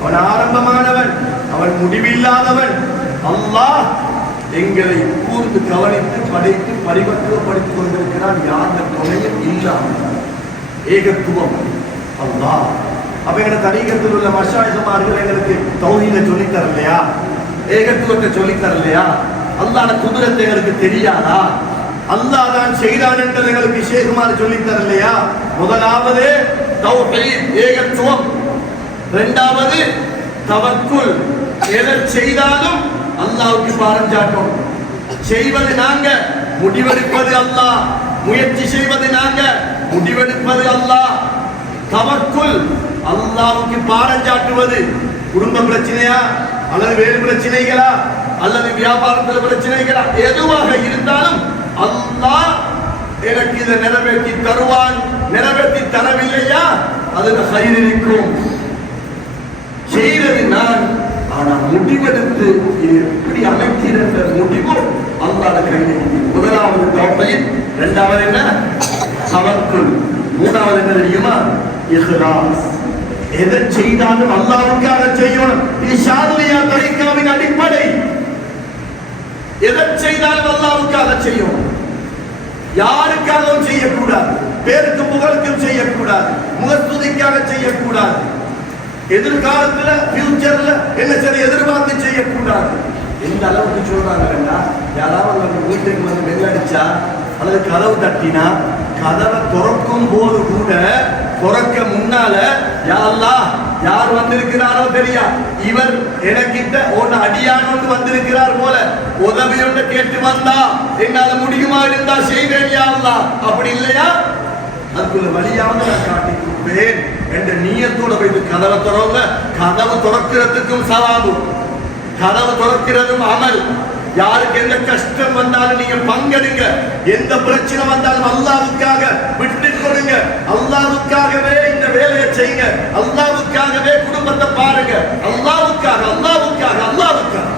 அவன் ஆரம்பமானவன், அவன் முடிவில்லாதவன். அல்லாஹ் எங்களை கூர்ந்து கவனித்து படைத்து பரிபக்குவப்படுத்திக் கொண்டிருக்கிறான். யார் துணையும் இல்லாமல். ஏகத்துவம் அல்லாஹ். அப்ப எங்க தரீகத்தில் உள்ள மஷாயிஹ்மார்கள் எங்களுக்கு தௌஹீதை சொல்லித் தரலையா? ஏகத்துவத்தை சொல்லித் தரலையா? அல்லாஹ்வுடைய குதிரத்தை எங்களுக்கு தெரியாதா? அல்லாஹ் தான் செய்தான் என்று எங்களுக்கு ஷேகுமார் சொல்லித் தரலையா? முதலாவது தௌஹீத், ஏகத்துவம். இரண்டாவது தவக்குல், எதை செய்தாலும் அல்லாஹ்வுக்கு பாரம் சாட்டும். செய்வது நாங்க, முடிவெடுப்பது அல்லாஹ். முயற்சி செய்வது நாங்க, முடிவெடுப்பது அல்லாஹ். தவக்குல், அல்லாஹ்வுக்கு பாரம் சாட்டுவது. குடும்ப பிரச்சனையா அல்லது வேறு பிரச்சனைகளா அல்லது வியாபாரத்தில் பிரச்சனைகளா எதுவாக இருந்தாலும் அல்லாஹ் எனக்கு இதை நிறைவேற்றி தருவான். நிறைவேற்றி தரவில்லையா அதுல கயிறு இருக்கும். செய்வது நான், ஆனா முடிவெடுத்து எப்படி அமைக்கிற முடிவு அல்லாஹ்வுடைய கையில். முதலாவது தௌஹீத், இரண்டாவது என்ன? தவக்குல், மூணாவது என்ன தெரியுமா? இஹ்லாஸ். எதை செய்தாலும் அல்லாஹ்வுக்காக செய்யணும். இது ஷாதுலியா தரீகாவின் அடிப்படை. எதை செய்தாலும் அல்லாஹ்வுக்காக செய்யணும். யாருக்காகவும் செய்யக்கூடாது, பேருக்கு புகழுக்கும் செய்யக்கூடாது, முகஸ்துதிக்காக செய்யக்கூடாது, எதிர்காலத்துல ஃபியூச்சர்ல என்ன சரி எதிர்பார்த்து செய்யக்கூடாது. எந்த அளவுக்கு சொல்றாங்கன்னா, யாராவது நம்ம வீட்டுக்கு வந்து பெல் அடிச்சா அல்லது கதவு தட்டினா கதவை திறக்கும் போது கூட திறக்க முன்னால யா அல்லாஹ் யார் வந்திருக்கிறாரோ தெரியா, இவர் எனக்கிட்ட ஒன்னு அடியானோடு வந்திருக்கிறார் போல உதவி ஒன்று கேட்டு வந்தா என்னால முடியுமா இருந்தா செய்வேன் யா அல்லாஹ். அப்படி இல்லையா அதுக்குள்ள வழியாவது நான் காட்டி கொடுப்பேன் என்ற நியத்தோட போய் கதவை திறவுங்க. கதவு திறக்கிறதுக்கும் சவாபு, கதவு திறக்கிறதும் அமல். யாருக்கு எந்த கஷ்டம் வந்தாலும் நீங்க பங்கெடுங்க. எந்த பிரச்சனை வந்தாலும் அல்லாஹ்வுக்காக விட்டு கொடுங்க. அல்லாஹ்வுக்காகவே இந்த வேலையை செய்யுங்க. அல்லாஹ்வுக்காகவே குடும்பத்தை பாருங்க. அல்லாஹ்வுக்காக அல்லாஹ்வுக்காக அல்லாஹ்வுக்காக.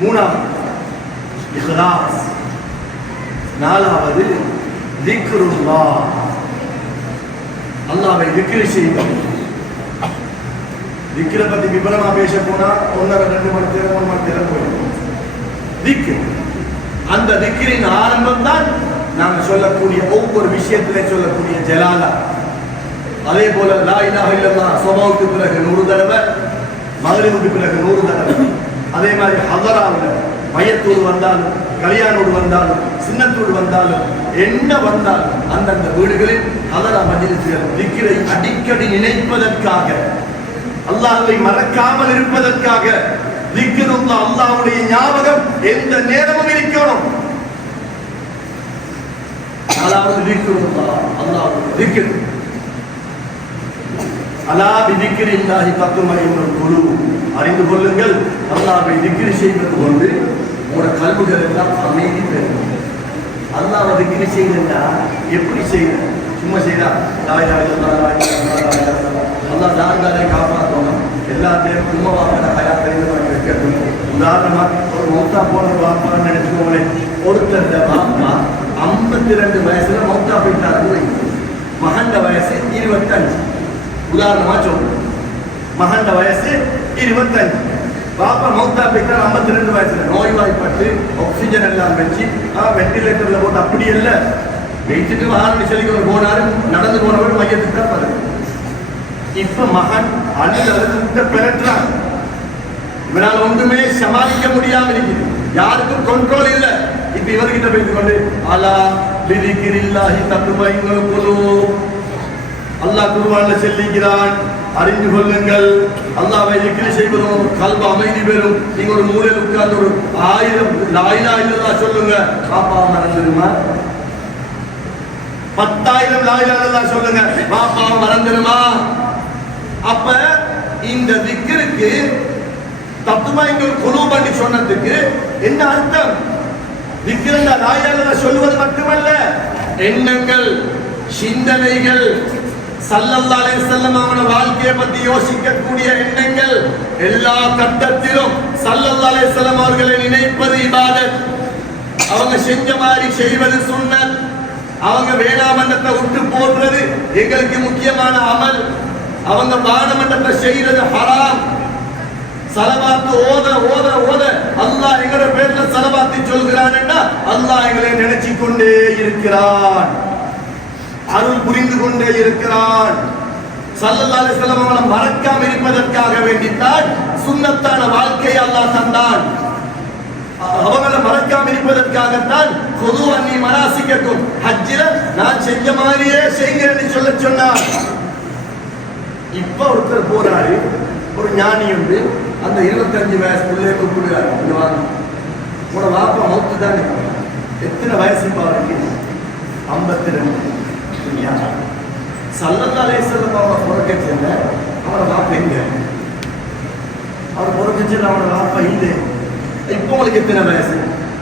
மூணாவது இஹ்லாஸ். நாலாவது திக்ருல்லாஹ், அல்லாஹ்வை திக்ர் செய்யுங்கள். திக்ரை பத்தி விபரமா பேச போனா 1.5 மணி நேரம் 3 மணி நேரம் போயிடும். திக்ர், அந்த திக்ரின் ஆரம்பம் தான் நாங்கள் சொல்லக்கூடிய ஒவ்வொரு விஷயத்திலே சொல்லக்கூடிய ஜலாலா. அதே போல லா இலாஹ இல்லல்லாஹ் சுபஹுக்கு பிறகு 100 தடவை, மக்ரிபுக்கு பிறகு 100 தடவை. அதே மாதிரி ஹதராவில் மையத்தூர் வந்தாலும், கல்யாணோடு வந்தாலும், சின்னத்தூர் வந்தாலும், என்ன வந்தாலும் அந்தந்த வீடுகளில் ஹலரா மஜ்லிஸ்கள் திக்ரை அடிக்கடி நினைப்பதற்காக, அல்லாஹ்வை மறக்காமல் இருப்பதற்காக, திக்ருல்லாஹ் அல்லாஹ்வுடைய ஞாபகம் எந்த நேரமும் இருக்கணும். அதாவது திக்ருல்லாஹ் அல்லாஹ்வுடைய திக்ர். அலா பிதிக்ரில்லாஹி தத்மஇன்னுல் குலூப். அறிந்து கொள்ளுங்கள், அல்லாஹ்வை திக்ர் செய்வது கொண்டு உங்களுடைய கல்புகள் எல்லாம் அமைதி பெறும். அல்லாஹ்வை திக்ர் செய்யணும்னா எப்படி செய்யணும்? சும்மா செய்யறா லா இலாஹா இல்லல்லாஹ் லா இலாஹா இல்லல்லாஹ் அல்லாஹ் தாங்காலே காப்பாற்றணும். எல்லாத்தையும் உண்மைவாக்கிற ஹயாத்தையும் வைக்கணும். உதாரணமா ஒரு மௌத்தா போன வாப்பான்னு நினைச்சுக்கோங்களேன். ஒருத்தர் வாப்பா 52 வயசுல மௌத்தா போயிட்டாரு. மகண்ட வயசு 25. உதாரணமா சொல்றேன், மகண்ட வயசு 25, பாப்பா மௌத்தா போயிட்டார் 52 வயசுல. நோய்வாய்ப்பட்டு ஆக்சிஜன் எல்லாம் வச்சு வெண்டிலேட்டர்ல போட்டு அப்படி இல்லை வைத்துட்டு வாரண்டி சொல்லி போனாரு. நடந்து போனவர் மையத்துக்கு தான் பாருங்க. இப்ப மகன் அழுத பிறற்றான். இவரால் ஒன்றுமே சமாளிக்க முடியாம இருக்குது. யாருக்கும் கண்ட்ரோல் இல்லை. இப்ப இவர்கிட்ட போயிட்டு கொண்டு அலா பிதிக்ரில்லாஹி தத்மஇன்னுல் குலூப். அல்லாஹ் குர்ஆன்ல சொல்லிக்கிறான், அறிந்து கொள்ளுங்கள், அல்லாஹ்வை திக்ர் செய்வதும் கல்பு அமைதி பெறும். நீங்க ஒரு மூலையில் உட்கார்ந்து ஒரு 1000 லா இலாஹா இல்லல்லாஹ் சொல்லுங்க, பாப்பா மறந்துடுமா? 10,000 லா இலாஹா இல்லல்லாஹ் சொல்லுங்க, பாப்பா மறந்துடுமா? அப்ப இந்த திக்ருக்கு தத்மஇன்னுல் குலூப் என்று சொன்னதுக்கு என்ன அர்த்தம்? திக்ருன்னா லா இலாஹா இல்லல்லாஹ் சொல்வது மட்டுமல்ல, எண்ணங்கள், சிந்தனைகள், ஸல்லல்லாஹு அலைஹி வஸல்லம் அவருடைய வாழ்க்கையை பற்றி யோசிக்கக்கூடிய எண்ணங்கள், எல்லா கட்டத்திலும் ஸல்லல்லாஹு அலைஹி வஸல்லம் அவர்களை நினைப்பது இபாதத். அவங்க செஞ்ச மாதிரி செய்வது சுன்னத். அவங்க வேணாமன்றத்தை விட்டு போடுறது எங்களுக்கு முக்கியமான அமல். அவங்க வானமன்றத்தை செய்யறது ஹராம். சலவாத்து ஓத ஓத ஓத அல்லாஹ் எங்கட பேர்ல சலவாத்தை சொல்கிறான்னா அல்லாஹ் எங்களை நினைச்சு கொண்டே இருக்கிறான், அருள் புரிந்து கொண்டே இருக்கிறான். ஸல்லல்லாஹு அலைஹி வஸல்லம் அவரை மறக்காம இருப்பதற்காக வேண்டித்தான் சுன்னத்தான வாழ்க்கையை அல்லாஹ் தந்தான். அவங்களை மறக்காம இருப்பதற்காகத்தான் குது அன்னி மனாசிக்கக்கும், ஹஜ்ஜில நான் செஞ்ச மாதிரியே செய்கிறேன்னு சொல்ல சொன்னார். இப்ப ஒருத்தர் போறாரு, ஒரு ஞானி உண்டு, அந்த 25 வயசு பிள்ளைய கூப்பிடுறாரு, உங்களோட வாப்பா மௌத்து தானே, எத்தனை வயசு பாருங்க? 52. ஸல்லல்லாஹு அலைஹி வஸல்லம் அவரை பொறுக்கச்சல அவரோட வாப்பா எங்க? அவர் பொறுக்கச்சல அவரோட வாப்பா இல்லை. இப்போ உங்களுக்கு எத்தனை வயசு?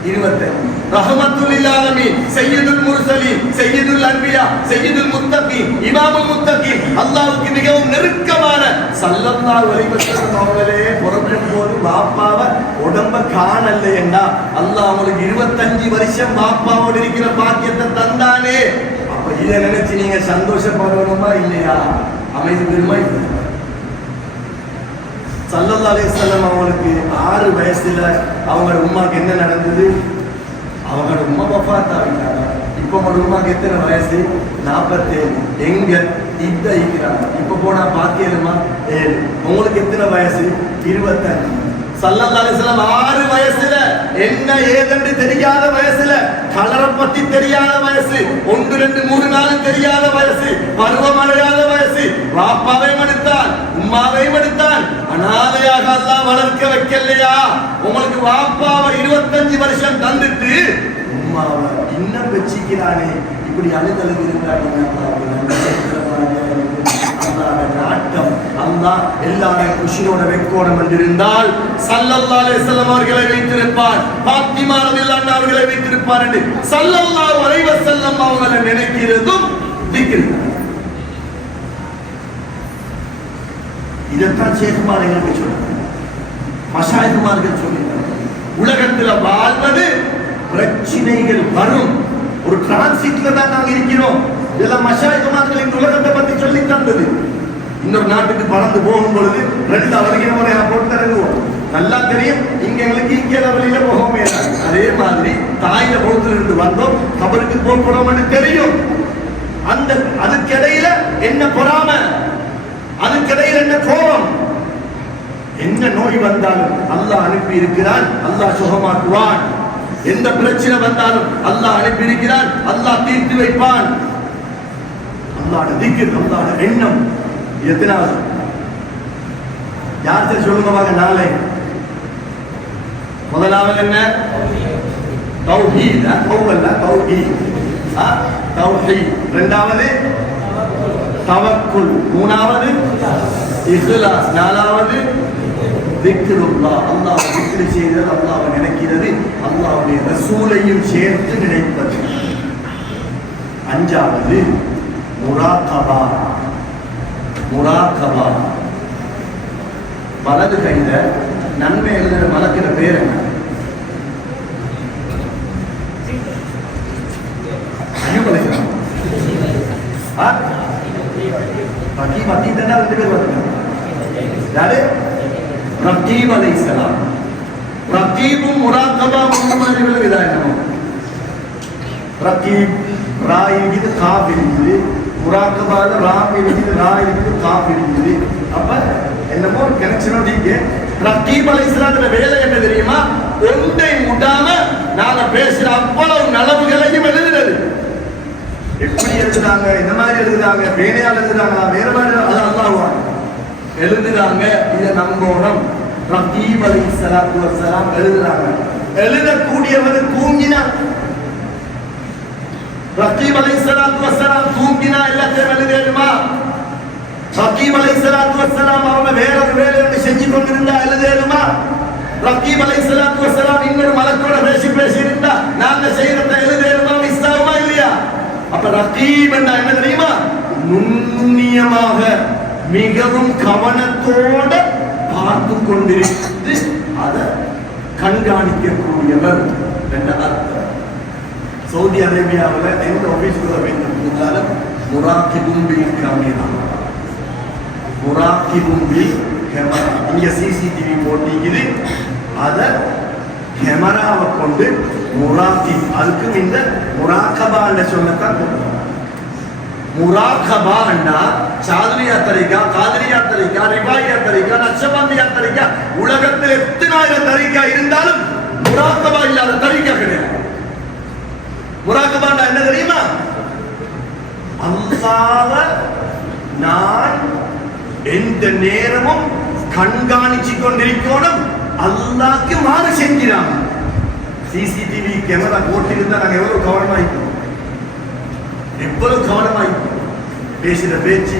25. ரஹ்மத்துல் லில் ஆலமீன், சய்யிதுல் முர்சலீன், சய்யிதுல் அன்பியா, சய்யிதுல் முத்தகீன், இமாமுல் முத்தகீன், அல்லாஹ்வுக்கு மிகவும் நெருக்கமான ஸல்லல்லாஹு அலைஹி வஸல்லம் அவர்களே பொறுக்கும் போது வாப்பாவை உடம்ப காணலைன்னா அல்லாஹ் உங்களுக்கு 25 வருஷம் வாப்பாவோடு இருக்கிற பாக்கியத்தை தந்தானே. அப்ப இதை நினைச்சு நீங்க சந்தோஷப்படணுமா இல்லையா? அமைதி பெருமா? ஸல்லல்லாஹு அலைஹி வஸல்லம் அவங்களுக்கு 6 வயசுல அவங்க உம்மாக்கு என்ன நடந்தது? அவங்களோட உம்மா வஃபாத் ஆகிட்டாங்க. இப்போ அவங்க உம்மாக்கு எத்தனை வயசு? 47. எங்க இத்த இருக்கிறாங்க. இப்போ போனா பாக்கியலுமா? 7. உங்களுக்கு எத்தனை வயசு? 25. ஸல்லல்லாஹு அலைஹி வஸல்லம் 6 வயசுல என்ன ஏதென்று தெரியாத வயசுல, கலரை பத்தி தெரியாத வயசு, 1 2 3 4 தெரியாத வயசு, பருவம் அடையாத வயசு, வாப்பாவை மடுத்தான், உம்மாவை மடுத்தான், அனாதையாக அல்லாஹ் வளர்க்க வைக்கலையா? உங்களுக்கு வாப்பாவை 25 வருஷம் தந்துட்டு உம்மாவை இன்னும் வச்சிக்கிறானே, இப்படி அழுதழுது இருந்தாங்க. நாட்டம் அல்லாஹ் எல்லாரும் குஷியோட வைக்கோணம் என்றிருந்தால் ஸல்லல்லாஹு அலைஹி வஸல்லம் அவர்களை வைத்திருப்பார், பாத்திமா ரலியல்லாஹு அன்ஹா அவர்களை வைத்திருப்பார் என்று ஸல்லல்லாஹு அலைஹி வஸல்லம் அவர்களை நினைக்கிறதும் திக்ர். இதைத்தான் ஷேக்மார்கள் சொல்றாங்க, மஷாயிக்மார்கள் சொல்றாங்க. உலகத்துல வாழ்வது பிரச்சனைகள் வரும், ஒரு டிரான்சிட்ல தான் நாங்க இருக்கிறோம். இதெல்லாம் மஷாயிக்மார்கள் இந்த உலகத்தை பத்தி சொல்லி தந்தது. இன்னொரு நாட்டுக்கு பறந்து போகும் பொழுது 2 வருகிற முறை போட்டு இறங்குவோம். நல்லா தெரியும் இங்க எங்களுக்கு இங்கே வழியில போகவே. அதே மாதிரி தாயில பொறுத்துல இருந்து வந்தோம், கபருக்கு போறோம்னு தெரியும். அந்த அதுக்கிடையில என்ன பொறாம, அதுக்கிடையில என்ன கோபம், என்ன நோய் வந்தாலும் அல்லாஹ் அனுப்பி இருக்கிறான், அல்லாஹ் சுகமாக்குவான். எந்த பிரச்சனை வந்தாலும் அல்லாஹ் அனுப்பி இருக்கிறான், அல்லாஹ் தீர்த்து வைப்பான். அல்லாஹ்வுடைய திக்ர், அல்லாஹ்வுடைய எண்ணம் எத்தனாவது? யார்கிட்ட சொல்லுங்க வாங்க. நாளை முதலாவது என்ன? தௌஹீத். தௌஹீத். தௌஹீத். இரண்டாவது தவக்குல். மூணாவது இஹ்லாஸ். நாலாவது திக்ருல்லாஹ். அல்லாஹ் திக்ர் செய்தது, அல்லாஹ்வை நினைக்கிறது, அல்லாஹ்வுடைய ரசூலையும் சேர்த்து நினைப்பது. அஞ்சாவது முராகபா. முராகபா. வலது கையில நன்மை எழுதுற மலக்கிற பேர் என்ன? ஐயூப் அலைஹிஸ்ஸலாம். ரகீப் அத்தீதனா ரெண்டு பேர் வருவாங்க. யாரு? ரகீப் அலைஹிஸ்ஸலாம். ரகீபும் முராகபாவும் முன்னாடி விதாயனம். ரகீப் ரா இருக்குது, காஃப் இருக்குது. முராகபால ரா இருக்குது, ரா இருக்குது, காஃப் இருக்குது. அப்ப என்னமோ கனெக்ஷன் நீங்க. ரகீப் அலைஹிஸ்ஸலாத்தோட வேலை என்ன தெரியுமா? ஒன்றை முட்டாம நாங்க பேசுற அவ்வளவு நலவுகளையும் எழுதுறது. எப்படி எழுதுறாங்க, இந்த மாதிரி எழுதுறாங்க, பேனையால் எழுதுறாங்களா, வேற மாதிரி அல்லாஹ் எழுதுறாங்க. இதை நம்பணும். ரகீப் அலைஹிஸ்ஸலாத்து வஸ்ஸலாம் எழுதுறாங்க. எழுதக்கூடியவர் தூங்கினா, ரகீப் அலைஹிஸ்ஸலாத்து வஸ்ஸலாம் தூங்கினா எல்லாத்தையும் எழுதேடுமா? ரகீப் அலைஹிஸ்ஸலாத்து வஸ்ஸலாம் அவங்க வேற ஒரு வேலையை செஞ்சு கொண்டிருந்தா எழுதேடுமா? ரகீப் அலைஹிஸ்ஸலாத்து வஸ்ஸலாம் இன்னொரு மலக்கோட பேசி இருந்தா நாங்க செய்யறத எழுதேடுமா? மிஸ் ஆகுமா இல்லையா? அப்ப ரகீப் என்ன தெரியுமா? நுண்ணியமாக மிகவும் கவனத்தோட பார்த்து கொண்டிருந்து அதை கண்காணிக்கக்கூடியவர் என்ற அர்த்தம். சவுதி அரேபியாவில் எந்த ஆபீஸ்க்குள்ள வைத்திருந்தாலும் முராக்கிபும் பில் காமிரா. முராக்கிபும் பில் கேமரா. இங்க சிசிடிவி போட்டிக்குது, அதை கேமராவை கொண்டு முராக்கிப். அதுக்கும் இந்த முராக்கபான்னு சொல்லத்தான் முராகபான்னா சாதுரியா தரிகா, காதிரியா தரிகா, ரிவாயா தரிகா, நக்ஷபந்தியா தரிகா, உலகத்தில் எத்தனாயிரம் தரிகா இருந்தாலும் முராகபா இல்லாத தரிகா கிடையாது. முராகபான்னா என்ன தெரியுமா? அல்லாஹ்வை நான் எந்த நேரமும் கண்காணிச்சு கொண்டிருக்கணும், அல்லாஹ்க்கு மாறு செஞ்சிடாம. சிசிடிவி கேமரா போட்டிருந்தா நாங்க எவ்வளவு கவனமாயிருக்கோம், எவ்வளவு கவனமாயிருக்கோம். பேசுற பேச்சு,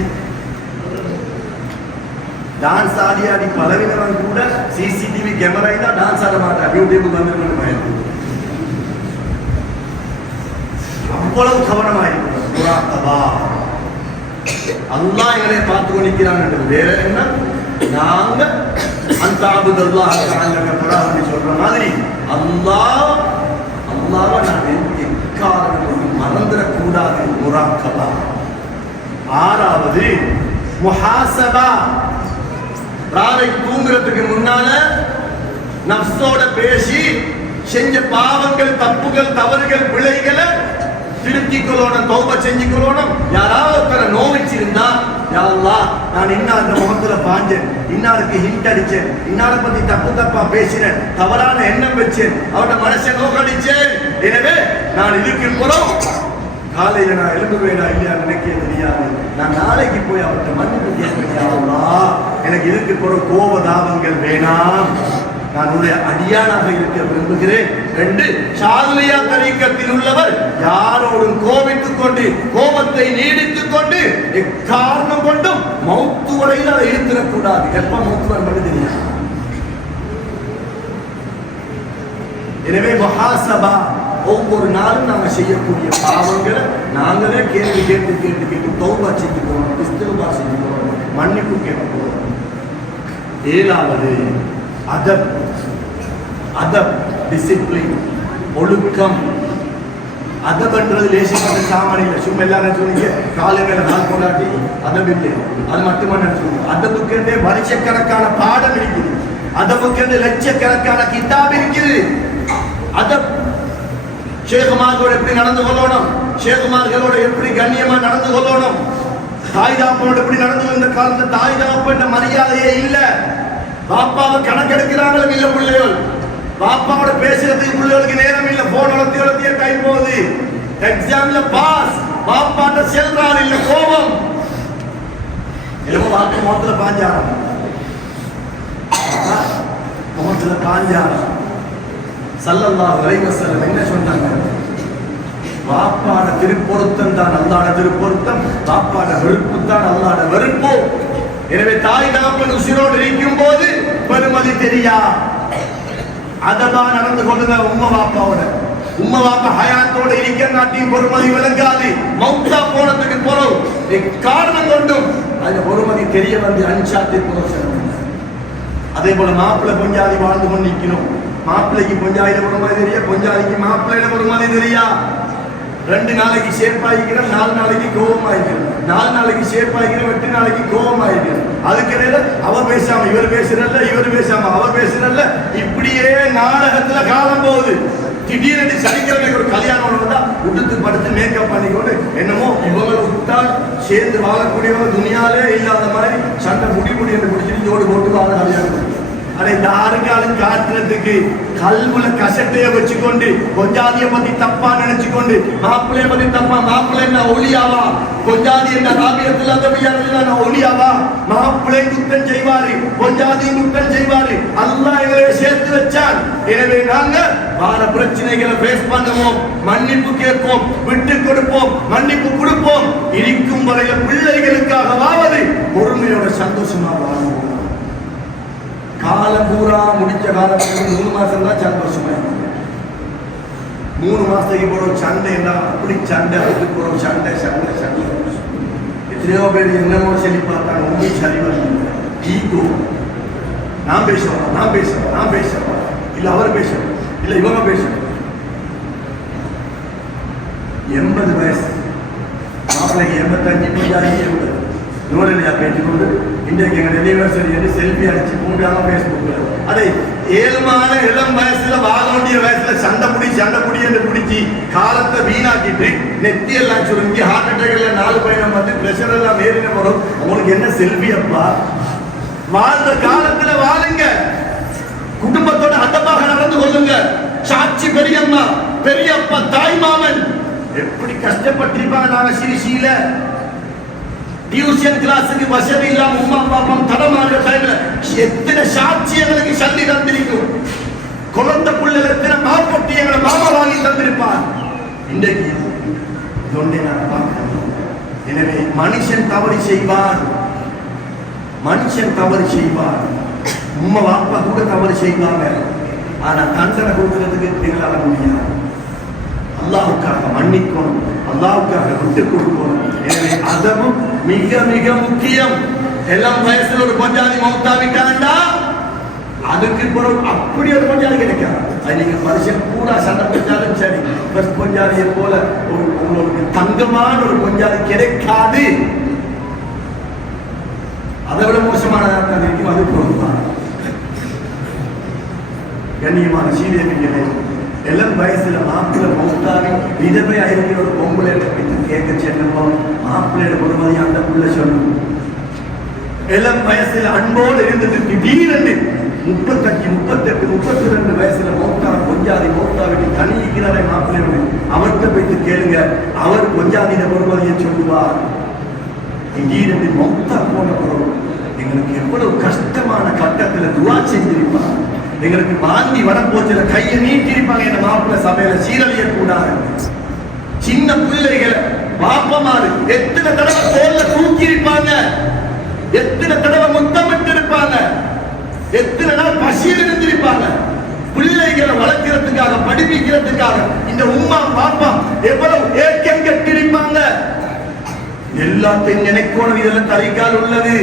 டான்ஸ் ஆடி ஆடி பலவினவன் கூட சிசிடிவி கேமரா தான் டான்ஸ் ஆட மாட்டான், யூடியூப் வந்து அவ்வளவு கவனமாயிருக்கோம். முராகபா. அல்லாஹ் எங்களை பார்த்து கொண்டிருக்கிறான். வேற என்ன? நாங்க அந்த அபுதல்லாஹ் கஅன்னக சொல்ற மாதிரி அல்லாஹ்வை நான் எக்காரணமும் மறந்துடக்கூடாது. முராகபா. ஆறாவது முஹாசபா. ராவை தூங்குறதுக்கு முன்னால நஃப்ஸோட பேசி செஞ்ச பாவங்கள், தப்புகள், தவறுகள், பிழைகளை திருத்திக்கொள்ளணும், தௌபா செஞ்சுக்கொள்ளணும். யாராவது ஒருத்தரை நோவிச்சிருந்தா, யா அல்லாஹ் நான் இன்னார் முகத்துல பாஞ்சேன், இன்னாருக்கு ஹிண்ட் அடிச்சேன், இன்னாரை பத்தி தப்பா பேசினேன், தவறான எண்ணம் வச்சேன், அவரோட மனசை நோக்கடிச்சேன். எனவே நான் இதுக்கு போறோம் காலையில நான் எழுதுவேனா இல்லையா நினைக்க தெரியாது. நான் நாளைக்கு போய் அவர்கிட்ட மன்னிப்பு கேட்பேன். யா அல்லாஹ் எனக்கு இதுக்கு போற கோப தாபங்கள் வேணாம், நான் உடைய அடியானாக இருக்க விரும்புகிறேன் என்று சாதுலியா தரீக்கத்தில் உள்ளவர் யாரோடும் கோபித்துக் கொண்டு, கோபத்தை நீடித்துக் கொண்டு, எக்காரணம் கொண்டும் மௌத்து வரையில் அதை இருத்திடக்கூடாது. எப்ப மௌத்து என்பது தெரியாது. எனவே மஹாசபா. ஒவ்வொரு நாளும் நாங்க செய்யக்கூடிய பாவங்களை நாங்களே கேள்வி கேட்டு கேட்டு கேட்டு தௌபா செஞ்சுக்கிறோம், இஸ்திக்பார் செஞ்சுக்கிறோம், மன்னிப்பு கேட்கிறோம். ஏழாவது அதப். அதப் டிசிப்ளின், ஒழுக்கம். அதப்ன்றது லேசிப்பட்ட சாமானியில் சும்மா எல்லாரும் சொன்னீங்க காலை மேல நாள் கொண்டாட்டி அதப் இல்லை. அது மட்டுமா நினைச்சுக்கோங்க. அதப்புக்கே வருஷக்கணக்கான பாடம் இருக்குது, அதப்புக்கே லட்சக்கணக்கான கிதாப் இருக்குது. அதப் ஷேகுமார்களோட எப்படி நடந்து கொள்ளணும், ஷேகுமார்களோட எப்படி கண்ணியமா நடந்து கொள்ளணும், தாய் தாப்பனோட எப்படி நடந்து கொள்ள. காலத்துல தாய் தாப்பன் மரியாதையே இல்லை. பாப்பாவை கணக்கெடுக்கிறாங்களும் இல்ல பிள்ளைகள். பாப்பாவோட பேசுறதுக்கு பிள்ளைகளுக்கு நேரம் இல்ல. போன் வளர்த்திய டைம் போகுது. எக்ஸாம்ல பாஸ். பாப்பாட்ட செல்றாரு இல்ல கோபம். இல்ல வாக்கு முகத்துல பாஞ்சாரம். முகத்துல பாஞ்சாரம். ஸல்லல்லாஹு அலைஹி வஸல்லம் என்ன சொன்னாங்க? பாப்பாட திருப்பொருத்தம் தான் அல்லாஹ்ட திருப்பொருத்தம், பாப்பாட வெறுப்பு தான் அல்லாஹ்ட வெறுப்பு. எனவே தாய் தகப்பன் உசிரோடு இருக்கும் போது பெருமதி தெரியா. அததான் நடந்து கொள்ளுங்க உம்மா பாப்பாவோட. உம்மா பாப்பா ஹயாத்தோட இருக்க நாட்டின் பொறுமதி விளங்காது. மௌத்தா போனதுக்கு பிறகு காரணம் கொண்டும் அந்த பொறுமதி தெரிய வந்து அஞ்சாத்தி புரோசனம். அதே போல மாப்பிள்ளை பொஞ்சாதி வாழ்ந்து கொண்டு நிற்கணும். மாப்பிள்ளைக்கு பொஞ்சாதியில பொறுமதி தெரியா, பொஞ்சாதிக்கு மாப்பிள்ளையில பொறுமதி தெரியா. 2 நாளைக்கு ஷேப்பாயிக்கிற, 4 நாளைக்கு கோபமாயிக்கிற, 4 நாளைக்கு ஷேப்பாயிக்கிற, 8 நாளைக்கு கோபமாயிக்கிற. அதுக்கிடையில அவ பேசாம இவர் பேசுறல்ல, இவர் பேசாம அவ பேசுறல்ல. இப்படியே நாடகத்துல காலம் போகுது. திடீரென்று சனிக்கிழமை ஒரு கல்யாணம் வந்தா உடுத்து படுத்து மேக்கப் பண்ணிக்கொண்டு என்னமோ இவங்களை விட்டால் சேர்ந்து வாழக்கூடியவங்க துணியாலே இல்லாத மாதிரி சண்டை முடி என்று பிடிச்சிட்டு ஜோடு போட்டு வாழ கல்யாணம். அதை யாருக்காலும் காட்டுறதுக்கு கல்வுல கசட்டைய வச்சுக்கொண்டு கொஞ்சாதிய பத்தி தப்பா நினைச்சுக்கொண்டு மாப்பிள்ளைய பத்தி தப்பா, மாப்பிள்ளை என்ன ஒளியாவா, கொஞ்சாதி என்ன காவியத்தில் அந்த ஒளியாவா, மாப்பிள்ளை குத்தம் செய்வாரு, கொஞ்சாதி குத்தம் செய்வாரு. அல்லாஹ் எங்களை சேர்த்து வச்சான். எனவே நாங்க வார பிரச்சனைகளை பேஸ் பண்ணுவோம், மன்னிப்பு கேட்போம், விட்டு கொடுப்போம், மன்னிப்பு கொடுப்போம். இருக்கும் வரையில பிள்ளைகளுக்காகவாவது பொறுமையோட சந்தோஷமா வாழ்வோம். காலம் பூரா முடிச்ச காலம் 3 மாசம் தான் சந்தோஷமா. 3 மாசத்துக்கு போற சண்டை என்ன அப்படி சண்டை, அதுக்கு போற சண்டை சண்டை சண்டை. எத்தனையோ பேர் என்னமோ சொல்லி பார்த்தாங்க. உண்மை சரிவல் ஈகோ. நான் பேசுவேன், நான் பேசுவேன், நான் பேசுவேன், இல்ல அவர் பேசுவேன், இல்ல இவங்க பேசுவேன். 80 வயசு மாப்பிள்ளைக்கு 85 கொஞ்சம் 80 நூலிலையா பேசிக்கொண்டு இன்றைக்கு எங்க டெலிவரி என்று செல்ஃபி அடிச்சு போட்டாங்க பேஸ்புக்ல. அதை ஏழுமான இளம் வயசுல வாழ வேண்டிய வயசுல சண்டை புடி என்று பிடிச்சி காலத்தை வீணாக்கிட்டு நெத்தி எல்லாம் சுருங்கி ஹார்ட் அட்டாக்ல 4 பயணம் வந்து பிரஷர் எல்லாம் ஏறின வரும். உங்களுக்கு என்ன செல்ஃபி அப்பா? வாழ்ந்த காலத்துல வாழுங்க, குடும்பத்தோட அந்தமாக நடந்து கொள்ளுங்க. சாட்சி பெரியம்மா, பெரியப்பா, தாய் மாமன் எப்படி கஷ்டப்பட்டிருப்பாங்க. நாங்க சிறிசீல டியூஷன் கிளாஸுக்கு வசதி இல்லாம உமா பாப்பம் தடமாடுற டைம்ல எத்தனை சாட்சி எங்களுக்கு சந்தி தந்திருக்கும். குழந்தை பிள்ளை எத்தனை மாப்பொட்டி எங்களை மாமா வாங்கி தந்திருப்பார். இன்றைக்கு தொண்டை நான் பார்க்கிறேன். எனவே மனுஷன் தவறு செய்வான், மனுஷன் தவறு செய்வான். உம்மா பாப்பா கூட தவறு செய்வாங்க. ஆனா தண்டனை கொடுக்கிறதுக்கு எங்களால முடியாது. அல்லாஹ்வுக்காக மன்னிக்கணும், அல்லாஹ்வுக்காக விட்டு கொடுக்கணும். எனவே அதுவும் மிக மிக முக்கியம். எல்லாம் வயசுல ஒரு பஞ்சாதி மௌத்தாவிட்டாண்டா அதுக்கு பிறகு அப்படி ஒரு பஞ்சாதி கிடைக்காது. அது நீங்க மனுஷன் கூட சண்டை பஞ்சாலும் சரி, பஸ் பஞ்சாதியை போல உங்களுக்கு தங்கமான ஒரு பஞ்சாதி கிடைக்காது. அதை விட மோசமானதாக இருக்கும். அது பொருள்தான். கண்ணியமான சீனியர்களே, எல்லாம் வயசுல மாப்பிள்ளை மௌத்தாவி விதவை இருக்கிற ஒரு பொம்பளை கேட்க செல்லப்போ மாப்பிள்ளையோட பொறுமதி அந்த புள்ள சொல்லணும். எல்லாம் வயசுல அன்போடு இருந்தது திடீரென்று 35, 38, 32 வயசுல மௌத்தா கொஞ்சாதி மௌத்தாவிட்டு தனிக்கிறாரே மாப்பிள்ளையோடு. அவர்கிட்ட போயிட்டு கேளுங்க, அவர் கொஞ்சாதின பொறுமதியை சொல்லுவார். திடீரென்று மௌத்தா போன பிறகு எங்களுக்கு எவ்வளவு கஷ்டமான கட்டத்துல துவா செஞ்சிருப்பார். எங்களுக்கு வாந்தி வரப்போச்சுல கையை நீட்டிருப்பாங்க. என் மாப்பிள்ளை சபையில சீரழிய கூடாது. சின்ன பிள்ளைகளை பாப்பமாறு எத்தனை தடவை தோல்ல தூக்கி இருப்பாங்க, எத்தனை தடவை முத்தமிட்டு இருப்பாங்க, எத்தனை நாள் பசியில் இருந்திருப்பாங்க. பிள்ளைகளை வளர்க்கிறதுக்காக, படிப்பிக்கிறதுக்காக இந்த உம்மா பாப்பா எவ்வளவு ஏக்கம் கட்டிருப்பாங்க. எல்லாத்தையும் நினைக்கணும். இதெல்லாம் தரிக்கால் உள்ளது.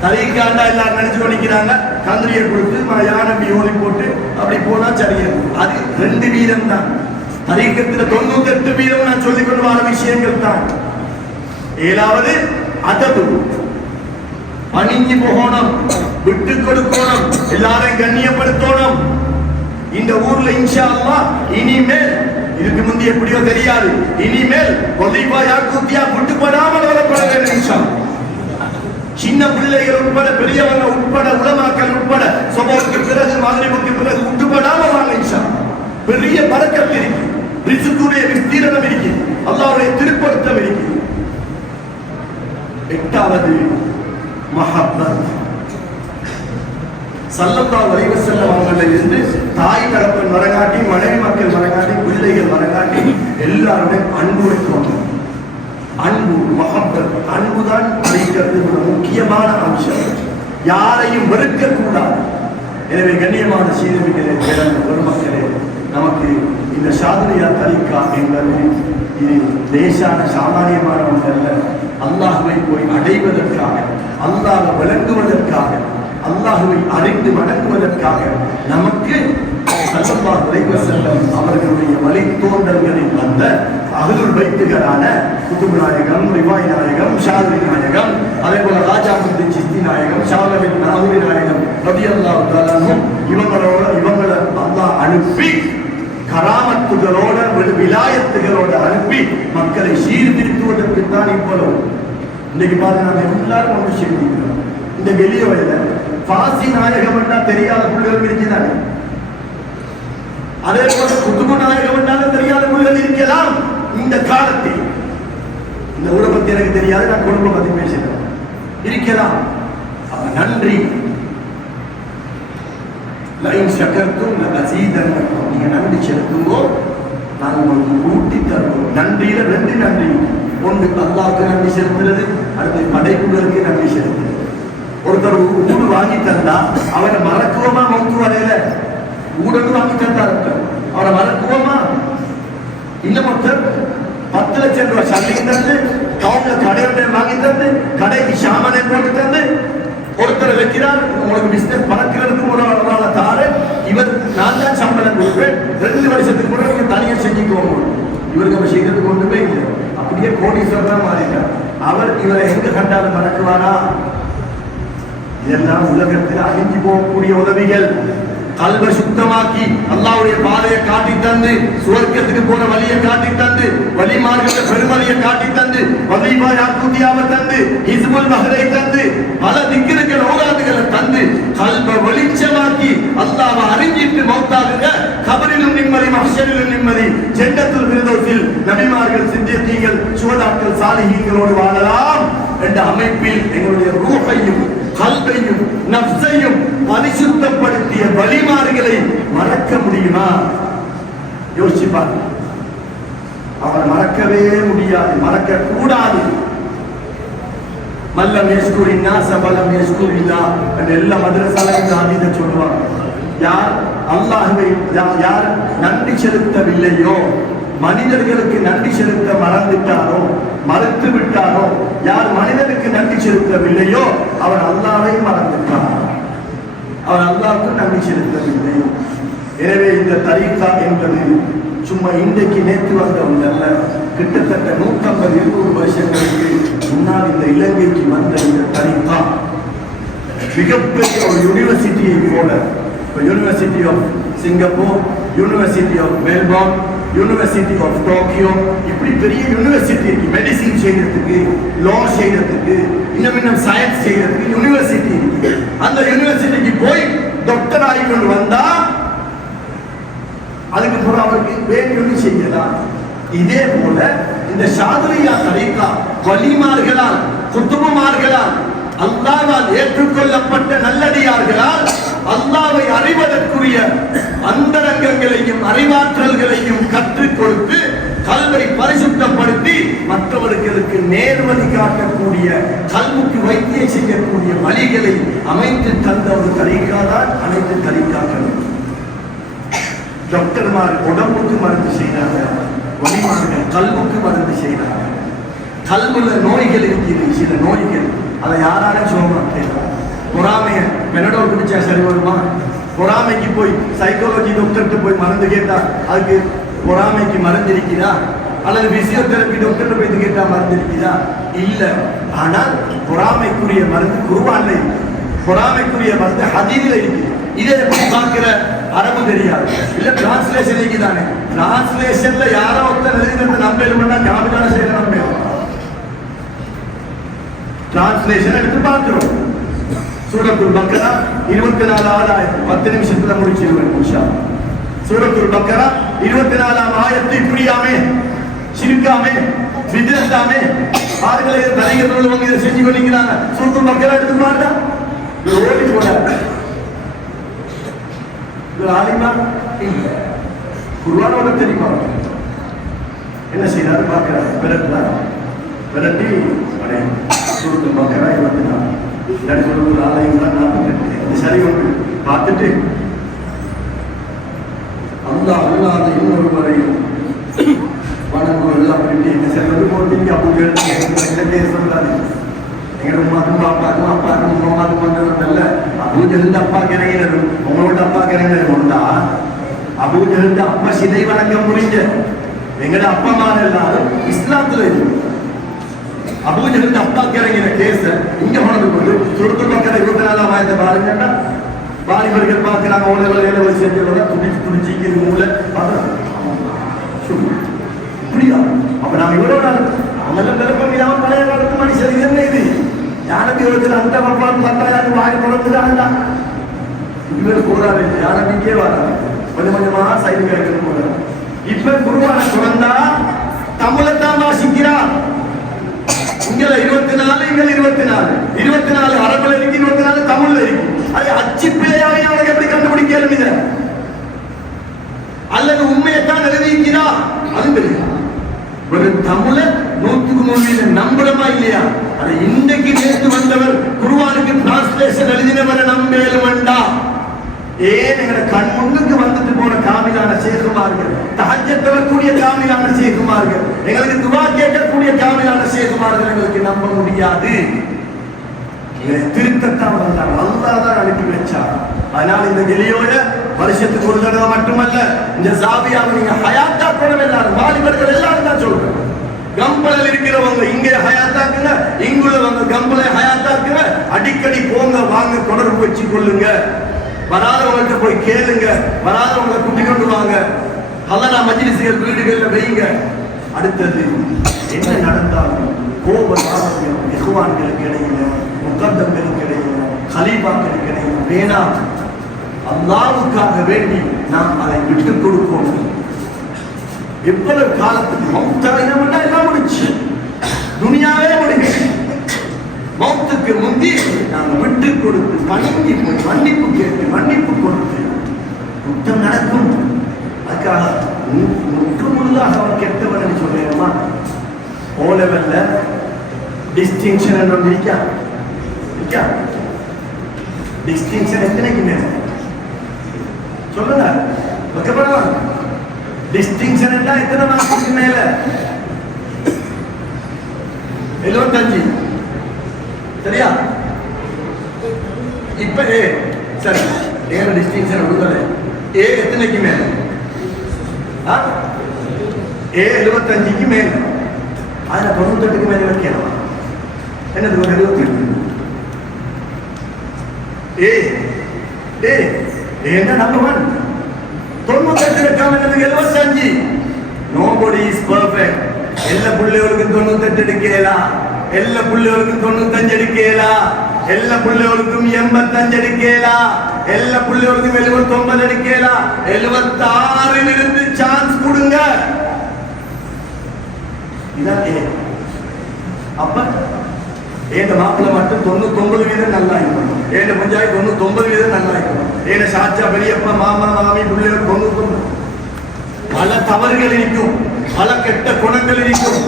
தரிக்காண்டா எல்லாரும் நினைச்சு பண்ணிக்கிறாங்க. கந்திரியை கொடுத்து யானை ஓடி போட்டு அப்படி போனா சரியா. அது 2 வீதம் தான். தரிக்கத்துல 98 வீதம் நான் சொல்லிக் கொண்டு வர விஷயங்கள் தான். 7வது அதபு, பணிஞ்சு போகணும், விட்டு கொடுக்கணும், எல்லாரையும் கண்ணியப்படுத்தணும். இந்த ஊர்ல இன்ஷா அல்லாஹ் இனிமேல் இதுக்கு முந்தி எப்படியோ தெரியாது, இனிமேல் ஒலிபா யாக்கூத்தியா விட்டுப்படாமல் வரப்பட வேண்டும். இன்ஷா சின்ன பிள்ளைகள் உட்பட பெரியவங்க உட்பட உலமாக்கள் உட்பட சுபஹுக்கு பிறகு மக்ரிபுக்கு பிறகு விட்டுப்படாம வாங்க இன்ஷா அல்லாஹ். பெரிய பரக்கத் இருக்கு, ரிஸ்குடைய விஸ்தீரணம் இருக்கு, அல்லாஹ்வுடைய திருப்பொருத்தம் இருக்கு. எட்டாவது மஹப்பத். ஸல்லல்லாஹு அலைஹி வஸல்லம் அவங்கள இருந்து தாய் தகப்பன் வரகாட்டி, மனைவி மக்கள் வரகாட்டி, பிள்ளைகள் வரகாட்டி எல்லாருமே அன்பு வைக்கணும். அன்பு மஹப்பத், அன்புதான் அழைக்கிறது முக்கியமான அம்சம். யாரையும் வெறுக்க கூடாது. எனவே கண்ணியமான சீதமிகளே, பெருமக்களே, நமக்கு இந்த ஷாதுலியா தரிகா என்பது இது லேசான சாமானியமான ஒன்று அல்ல. அல்லாஹ்வை போய் அடைவதற்காக, அல்லாஹ்வை விளங்குவதற்காக, அல்லாஹ்வை அறிந்து வணங்குவதற்காக நமக்கு ஸல்லல்லாஹு அலைஹி வஸல்லம் அவர்களுடைய வழித்தோன்றல்களில் வந்த அஹ்லுல் பைத்துகளான குதுப் நாயகம், ரிவாய் நாயகம், ஷாதுலி நாயகம், அதே போல ராஜா முஹம்மது சிஸ்தி நாயகம், ஷாலபின் நாகூரி நாயகம் ரலியல்லாஹு தஆலா அன்ஹும் இவங்களை அல்லாஹ் அனுப்பி கராமத்துகளோட விலாயத்துகளோட அனுப்பி மக்களை சீர்திருத்துவதற்கு தான் இவ்வளவு. இன்னைக்கு பாருங்க, நாங்கள் எல்லாரும் ஒன்று சேர்ந்திருக்கிறோம். இந்த வெளிய வயல பாசி நாயகம் என்றா தெரியாத புள்ளிகள் இருக்கிறாங்க. அதே போல குதுபு நாயகம் என்றாலும் தெரியாத புள்ளிகள் இருக்கலாம். இந்த காலத்தில் இந்த ஊரை பத்தி எனக்கு தெரியாது, நான் குடும்பம் பத்தி பேசுகிறேன், இருக்கலாம். அப்ப நன்றி. லைன் சக்கரத்தும் அசீதன்னும் நீங்க நன்றி செலுத்துங்கோ, நாங்கள் உங்களுக்கு ஊட்டி தருவோம். நன்றியில ரெண்டு நன்றி. ஒன்று அல்லாஹ்வுக்கு நன்றி செலுத்துறது, அடுத்து படைப்புகளுக்கு நன்றி செலுத்துறது. ஒருத்தர் ஊடு வாங்கி தந்தா அவரை மறக்குவோமா? மௌத்து வரையில ஊடன்னு வாங்கி தந்தா அவரை மறக்குவோமா? இன்னும் ஒருத்தர் 10 லட்சம் ரூபாய் சல்லிக்கு தந்து கவுன்ல கடையோட வாங்கி தந்து கடைக்கு சாமானை போட்டு தந்து ஒருத்தர் வைக்கிறார், உங்களுக்கு பிசினஸ் பறக்கிறதுக்கு ஒரு ஆளை தாரு, இவர் நான் தான் சம்பளம் கொடுப்பேன், 2 வருஷத்துக்கு கூட நீங்க தனியாக செஞ்சுக்கோங்க. இவருக்கு அவர் செய்யறதுக்கு ஒன்றுமே இல்லை. அப்படியே கோடீஸ்வரனா மாறிட்டார். அவர் இவரை எங்க கண்டாலும் மறக்குவாரா? இதெல்லாம் உலகத்தில் அழிஞ்சு போகக்கூடிய உதவிகள். கல்வை சுத்தமாக்கி அல்லாஹ்வுடைய பாதையை காட்டி தந்து, சுவர்க்கத்துக்கு போன வழியை காட்டி தந்து, வழிமார்க்கத்தை பெருமதியை காட்டி தந்து, வலிமா யாக்கூத்தியாவை தந்து, ஹிஸ்புல் மஹரை தந்து, பல திக்ருக்கள் ஓராதுகளை தந்து, கல்வை வெளிச்சமாக்கி அல்லாஹ்வை அறிஞ்சிட்டு மௌத்தாகுங்க. கபரிலும் நிம்மதி, மஹ்ஷரிலும் நிம்மதி, ஜன்னத்துல் ஃபிர்தௌஸில் நபிமார்கள், சித்திகீன்கள், சுஹதாக்கள், சாலிஹீன்களோடு வாழலாம் என்ற அமைப்பில் எங்களுடைய ரூஹையும் கல்வையும் நஃப்ஸையும் பரிசுத்தப்படுத்திய வழிமார்களை மறக்க முடியுமா? யோசிச்சு பாருங்க. அவரை மறக்கவே முடியாது, மறக்க கூடாது. மல்லம் யஷ்குரின் நாஸ வலம் யஷ்குரில்லாஹ் என்ற எல்லா மதரசாலையும் ஹதீஸை சொல்லுவாங்க. யார் அல்லாஹ்வை யார் நன்றி செலுத்தவில்லையோ, மனிதர்களுக்கு நன்றி செலுத்த மறந்துட்டாரோ, மறுத்து விட்டாரோ, யார் மனிதனுக்கு நன்றி செலுத்தவில்லையோ அவர் அல்லாஹ்வை மறந்துட்டார். அவர் அல்லாஹ்வுக்கு நன்றி செலுத்தவில்லை. எனவே இந்த தரீகா என்பது சும்மா இன்றைக்கு நேற்று வந்த ஒன்றல்ல. கிட்டத்தட்ட 150-200 வருஷங்களுக்கு முன்னால் இந்த இலங்கைக்கு வந்த இந்த தரீகா மிகப்பெரிய ஒரு யூனிவர்சிட்டியை போல, university of Singapore, university of Melbourne, university of Tokyo, இப்படி பெரிய யூனிவர்சிட்டி இருக்கு. மெடிசின் செய்யறதுக்கு, லா செய்யறதுக்கு, இன்னும் சயின்ஸ் செய்யறதுக்கு யூனிவர்சிட்டி இருக்கு. அந்த யூனிவர்சிட்டிக்கு போய் டாக்டர் ஆகிக்கொண்டு வந்தா அதுக்கு பிறகு அவருக்கு வேண்டியது செய்யலாம். இதே போல இந்த ஷாதுலியா தரீகா வலிமார்களால், குத்துபுமார்களால், அல்லாஹ்வால் ஏற்றுக்கொள்ளப்பட்ட நல்லடியார்களால் அல்லாஹ்வை அறிவதற்குரிய அந்தரங்கங்களையும் அறிவாற்றல்களையும் கற்றுக் கொடுத்து கல்வை பரிசுத்தப்படுத்தி மற்றவர்களுக்கு நேர்வழி காட்டக்கூடிய, கல்வுக்கு வைத்தியம் செய்யக்கூடிய வழிகளை அமைத்து தந்த ஒரு தரீகா தான் அனைத்து தரீகாக்கள். டாக்டர்மார் உடம்புக்கு மருந்து செய்யறாங்க, வலிமார்கள் கல்வுக்கு மருந்து செய்யறாங்க. கல்வுல நோய்கள் இருக்குது, சில நோய்கள் அதை யாராலும் சொல்ல மாட்டேன். பொறாமைய பெனடோல் குடிச்சா சரி வருமா? பொறாமைக்கு போய் சைக்காலஜி டாக்டர்கிட்ட போய் மருந்து கேட்டா அதுக்கு பொறாமைக்கு மருந்து இருக்குதா? அல்லது பிசியோதெரபி டாக்டர் போய் கேட்டா மருந்து இருக்குதா? இல்ல. ஆனால் பொறாமைக்குரிய மருந்து குர்ஆன்ல இருக்கு, பொறாமைக்குரிய மருந்து ஹதீஸ்ல இருக்கு. இதை எப்படி பார்க்கிற? அரபு தெரியாது, இல்ல டிரான்ஸ்லேஷன் இருக்குதானே? டிரான்ஸ்லேஷன்ல யாரோ ஒருத்தர் எழுதினது நம்பேல் பண்ணா ஜாமிதான செய்யற நம்பேல். டிரான்ஸ்லேஷன் எடுத்து பார்க்கிறோம். சூரத்துல் பக்கரா 24 ஆயத்து 10 நிமிஷத்துல முடிச்சிருவேன் இன்ஷா அல்லாஹ். சூரத்துல் பக்கரா 24 ஆயத்தை புரியாமே சிரிக்காமே விதத்தாமே ஆளுகளை தலைகள் உள்ளவங்க இதை செஞ்சு கொண்டிருக்கிறாங்க. சூரத்துல் பக்கரா எடுத்து பார்த்தா ஓடி போறாங்க. இது ஆலிமா குர்ஆனோட தெரியுமா? என்ன செய்யறாரு பார்க்கிறாரு, விரட்டி அடே சூரத்துல் பக்கரா 24 ஒரு ஆலயம் தான் 48 சரி ஒன்று பார்த்துட்டு அல்லாஹ் அல்லாத இன்னொருவரையும் வணங்குவது அப்படின்ட்டு என்ன செல்வது போட்டீங்க அப்போ சொல்றாரு. எங்க உமாக்கும் அப்பாக்கும் அப்பாக்கும் உமாக்கும் வந்ததுல அபூஜலிருந்து அப்பா கிடையாது, உங்களோட அப்பா கிடையாது உண்டா? அபூஜலிருந்து அப்பா சிலை வணக்கம் முடிஞ்ச எங்கட அப்பா அம்மா எல்லாரும் இஸ்லாத்துல இருக்கு. அபூஜலிருந்து அப்பா கிடைக்கிற கேஸ இங்க கொண்டு போது சுருத்து மக்கள் 24 ஆயிரத்தை பாருங்கன்னா வாலிபர்கள் பார்க்கிறாங்க. உலக செஞ்சவங்க துடிச்சிக்கு மூல இப்படியா? அப்ப நாங்க இவ்வளவு நாள் அவங்கள விருப்பம் இல்லாம பழைய காலத்து மனுஷன் என்ன இது யானபி யோஜனை அந்த பக்கம் பத்தாயிரம் வாங்கி தொடர்ந்துட்டாங்களா? இவர் போறாரு யானபிக்கே வராது, கொஞ்சம் கொஞ்சமா சைடு கிடைக்கணும் போறாரு. இப்ப குருவான குழந்தா தமிழத்தான் வாசிக்கிறார். இங்க 24 இங்க 24 அரபுல இருக்கு, 24 தமிழ்ல இருக்கு. அது அச்சு பிள்ளையாக அவனுக்கு எப்படி கண்டுபிடிக்கலும் இத அல்லது உண்மையைத்தான் எழுதிக்கிறா? அது தெரியும். ஒரு தமிழ 100% நம்புறமா இல்லையா? அது இன்றைக்கு நேற்று வந்தவர் குர்ஆனுக்கு டிரான்ஸ்லேஷன் எழுதினவரை நம்பேலும் வேண்டா. ஏன் எங்களை கண் முன்னுக்கு வந்துட்டு போன காமிலான சேகுமார்கள், தஹஜ்ஜத் தொழக்கூடிய காமிலான சேகுமார்கள், எங்களுக்கு துவா கேட்கக்கூடிய காமிலான சேகுமார்கள் எங்களுக்கு நம்ப முடியாது. திருத்தத்தான் வந்தாங்க, அல்லாஹ் தான் அனுப்பி வச்சார். அதனால இந்த வெளியோட வருஷத்துக்கு ஒரு தடவை மட்டுமல்ல, இந்த ஜாபியாவை நீங்க ஹயாத்தா போன எல்லாரும் வாலிபர்கள் எல்லாரும் தான் சொல்றேன். கம்பளல் இருக்கிறவங்க இங்கே ஹயாத்தாக்குங்க, இங்குள்ளவங்க கம்பளை ஹயாத்தாக்குங்க. அடிக்கடி போங்க வாங்க, தொடர்பு வச்சு கொள்ளுங்க. வராதவங்கள்ட்ட போய் கேளுங்க, வராதவங்களை கூட்டி கொண்டு வாங்க. ஹலரா மஜ்லிஸ்கள் வீடுகள்ல வைங்க. அடுத்தது என்ன நடந்தாலும் கோபதாரம் இஹ்வான்களுக்கு இடையில, முகத்தங்களுக்கு இடையில, கலீஃபாக்களுக்கு இடையில வேணாம். அல்லாஹ்வுக்காக வேண்டி நாம் அதை விட்டுக் கொடுப்போம். எவ்வளவு காலத்துக்கு மௌத்தாயினா எல்லாம் முடிச்சு, துனியாவே முடிச்சு. மௌத்துக்கு முந்தி நாங்கள் விட்டு கொடுத்து பணிஞ்சு போய் மன்னிப்பு கேட்டு மன்னிப்பு கொடுத்து குற்றம் நடக்கும். அதுக்காக முற்றுமுழுதாக அவர் கெட்டவன் சொல்லுமா? ஓ லெவல்ல டிஸ்டிங்ஷன் என்ற இருக்கா? டிஸ்டிங்ஷன் எத்தனைக்கு மேல சொல்லுங்க, வைக்கப்படலாம். டிஸ்டிங்ஷன் எத்தனை மாசத்துக்கு மேல? 75 சரியா? இப்ப ஏ சரி, ஏற டிஸ்டிங்ஷன் விடுதலை ஏ எத்தனைக்கு மேல? ஏ 75க்கு மேல. அதுல 98க்கு மேல வைக்கலாம். என்னது ஒரு 78? ஏ ஏ என்ன நம்பர் 1 98 வைக்காம என்னது 75? Nobody is perfect. எல்லா பிள்ளைகளுக்கும் 98 எடுக்கலாம், எல்லா பிள்ளைகளுக்கும் 95 எடுக்கலாம், எல்லா பிள்ளைகளுக்கும் 85 எடுக்கலாம், எல்லா பிள்ளைகளுக்கும் 79 எடுக்கலாம். 76 இருந்து சான்ஸ் கொடுங்க. இதான் அப்ப ஏன் மாப்பிள்ள மட்டும் 99% நல்லா இருக்கணும், ஏன் பஞ்சாயத்து 99% நல்லா இருக்கணும், ஏன் சாச்சா பெரியப்பா மாமா மாமி பிள்ளைகள் 99. பல தவறுகள் இருக்கும், பல கெட்ட குணங்கள் இருக்கும்.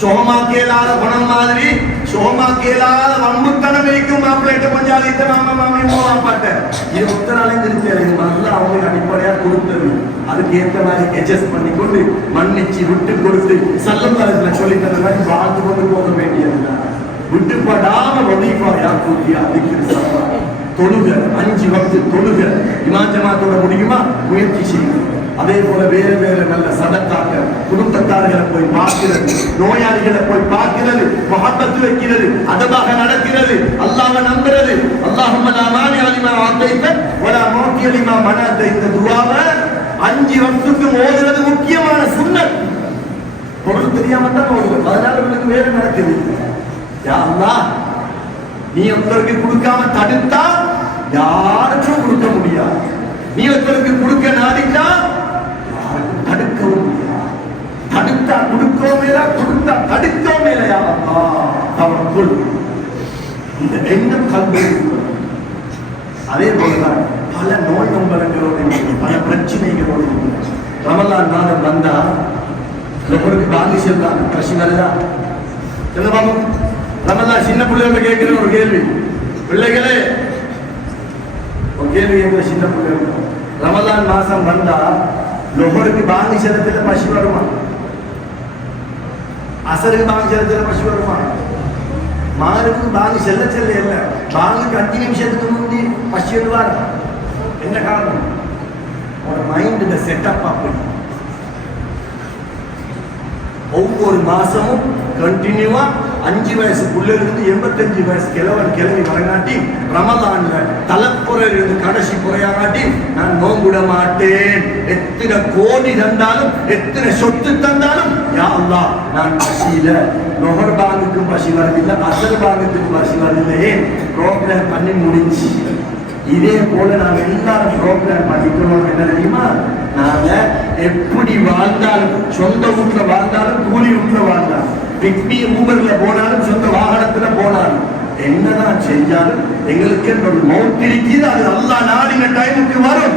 சோமாக்கியலாத குணம் மாதிரி சோமாக்கியலாத வம்புத்தனம் இருக்கும். மாப்பிள்ளை பஞ்சாயத்து மாமா மாமி மாப்பாட்ட இது ஒத்தனாலே திருத்தி நல்லா அவங்களுக்கு அடிப்படையா கொடுத்தது. அதுக்கு ஏற்ற மாதிரி அட்ஜஸ்ட் பண்ணி கொண்டு மன்னிச்சு விட்டு கொடுத்து சல்லல்லாஹு சொல்லி தந்த மாதிரி வாழ்ந்து கொண்டு போக வேண்டியதுதான். விட்டுப்படாம வதீஃபா யாக்கூத்தியா திக்ர் தொழுக, 5 வக்து தொழுக இமாம் ஜமாத்தோட முடியுமா? முயற்சி செய்யுங்க. அதே போல வேற வேற நல்ல சதக்காக்கள், குடும்பத்தார்களை போய் பார்க்கிறது, நோயாளிகளை போய் பார்க்கிறது, முஹப்பத் வைக்கிறது, அதமாக நடக்கிறது, அல்லாஹ்வை நம்புறது. அல்லாஹும்ம லா மானிஅ லிமா ஆதைத வலா மூதிஅ லிமா மனஅத. இந்த துஆவை 5 வக்துக்கு ஓதுறது முக்கியமான சுன்னத். பொருள் தெரியாம தான் ஓதுறது, அதனால உங்களுக்கு வேற நடக்குது. யா அல்லாஹ், நீ ஒருத்தருக்கு கொடுக்காம தடுத்தா யாருக்கும் கொடுக்க முடியாது. நீ ஒருத்தருக்கு கொடுக்க நாடிட்டா யாருக்கும் தடுக்கவும் முடியாது. தடுத்தா கொடுக்கவும் இல்ல, கொடுத்தா தடுக்கவும் இல்லையா தவக்குள். இந்த எண்ணம் கல்வி. அதே போலதான் பல நோய் நம்பரங்களோடு பல பிரச்சனைகளோடு ரமலான் மாதம் வந்தா ஒவ்வொருக்கு பாதி செல்றாங்க. பிரச்சனை வருதா சொல்லுவாங்க. ரமலான் சின்ன பிள்ளைகளை கேட்கிற ஒரு கேள்வி, பிள்ளைகளே ஒரு கேள்வி கேட்கிற சின்ன பிள்ளைகள், ரமலான் மாசம் வந்தா லொஹருக்கு பாதி செல்லத்துல பசி வருமா? அசருக்கு பாதி செல்லத்துல பசி வருமா? மாருக்கு பாதி செல்ல செல்ல இல்ல, பாங்குக்கு 5 நிமிஷத்துக்கு முந்தி பசி வருவார். என்ன காரணம்? ஒரு மைண்ட் செட்டப் அப்படி ஒவ்வொரு மாசமும் கண்டினியூவா 5 வயசுக்குள்ள இருந்து 85 வயசு கிழவி வரங்காட்டி ரமலான்ல தலைப்புறையில இருந்து கடைசி புறையாகாட்டி நான் நோம்புட மாட்டேன். எத்தனை கோடி தந்தாலும் எத்தனை சொத்து தந்தாலும் யா அல்லாஹ் நான் பசியில, நொஹர் பாங்குக்கும் பசி வரதில்லை, அசர் பாங்குக்கும் பசி வரதில்லையே. ப்ரோக்ராம் பண்ணி முடிஞ்சு. இதே போல நாங்க எல்லாரும் ப்ரோக்ராம் பண்ணிக்கணும். என்ன தெரியுமா? நாங்க எப்படி வாழ்ந்தாலும், சொந்த வீட்டுல வாழ்ந்தாலும், கூலி வீட்டுல வாழ்ந்தாலும், பிக்மி ஊபர்ல போனாலும், சொந்த வாகனத்துல போனாலும், என்னதான் செஞ்சாலும் எங்களுக்கு ஒரு மௌத் இருக்குது. அது அல்லாஹ் நாடின டைமுக்கு வரும்.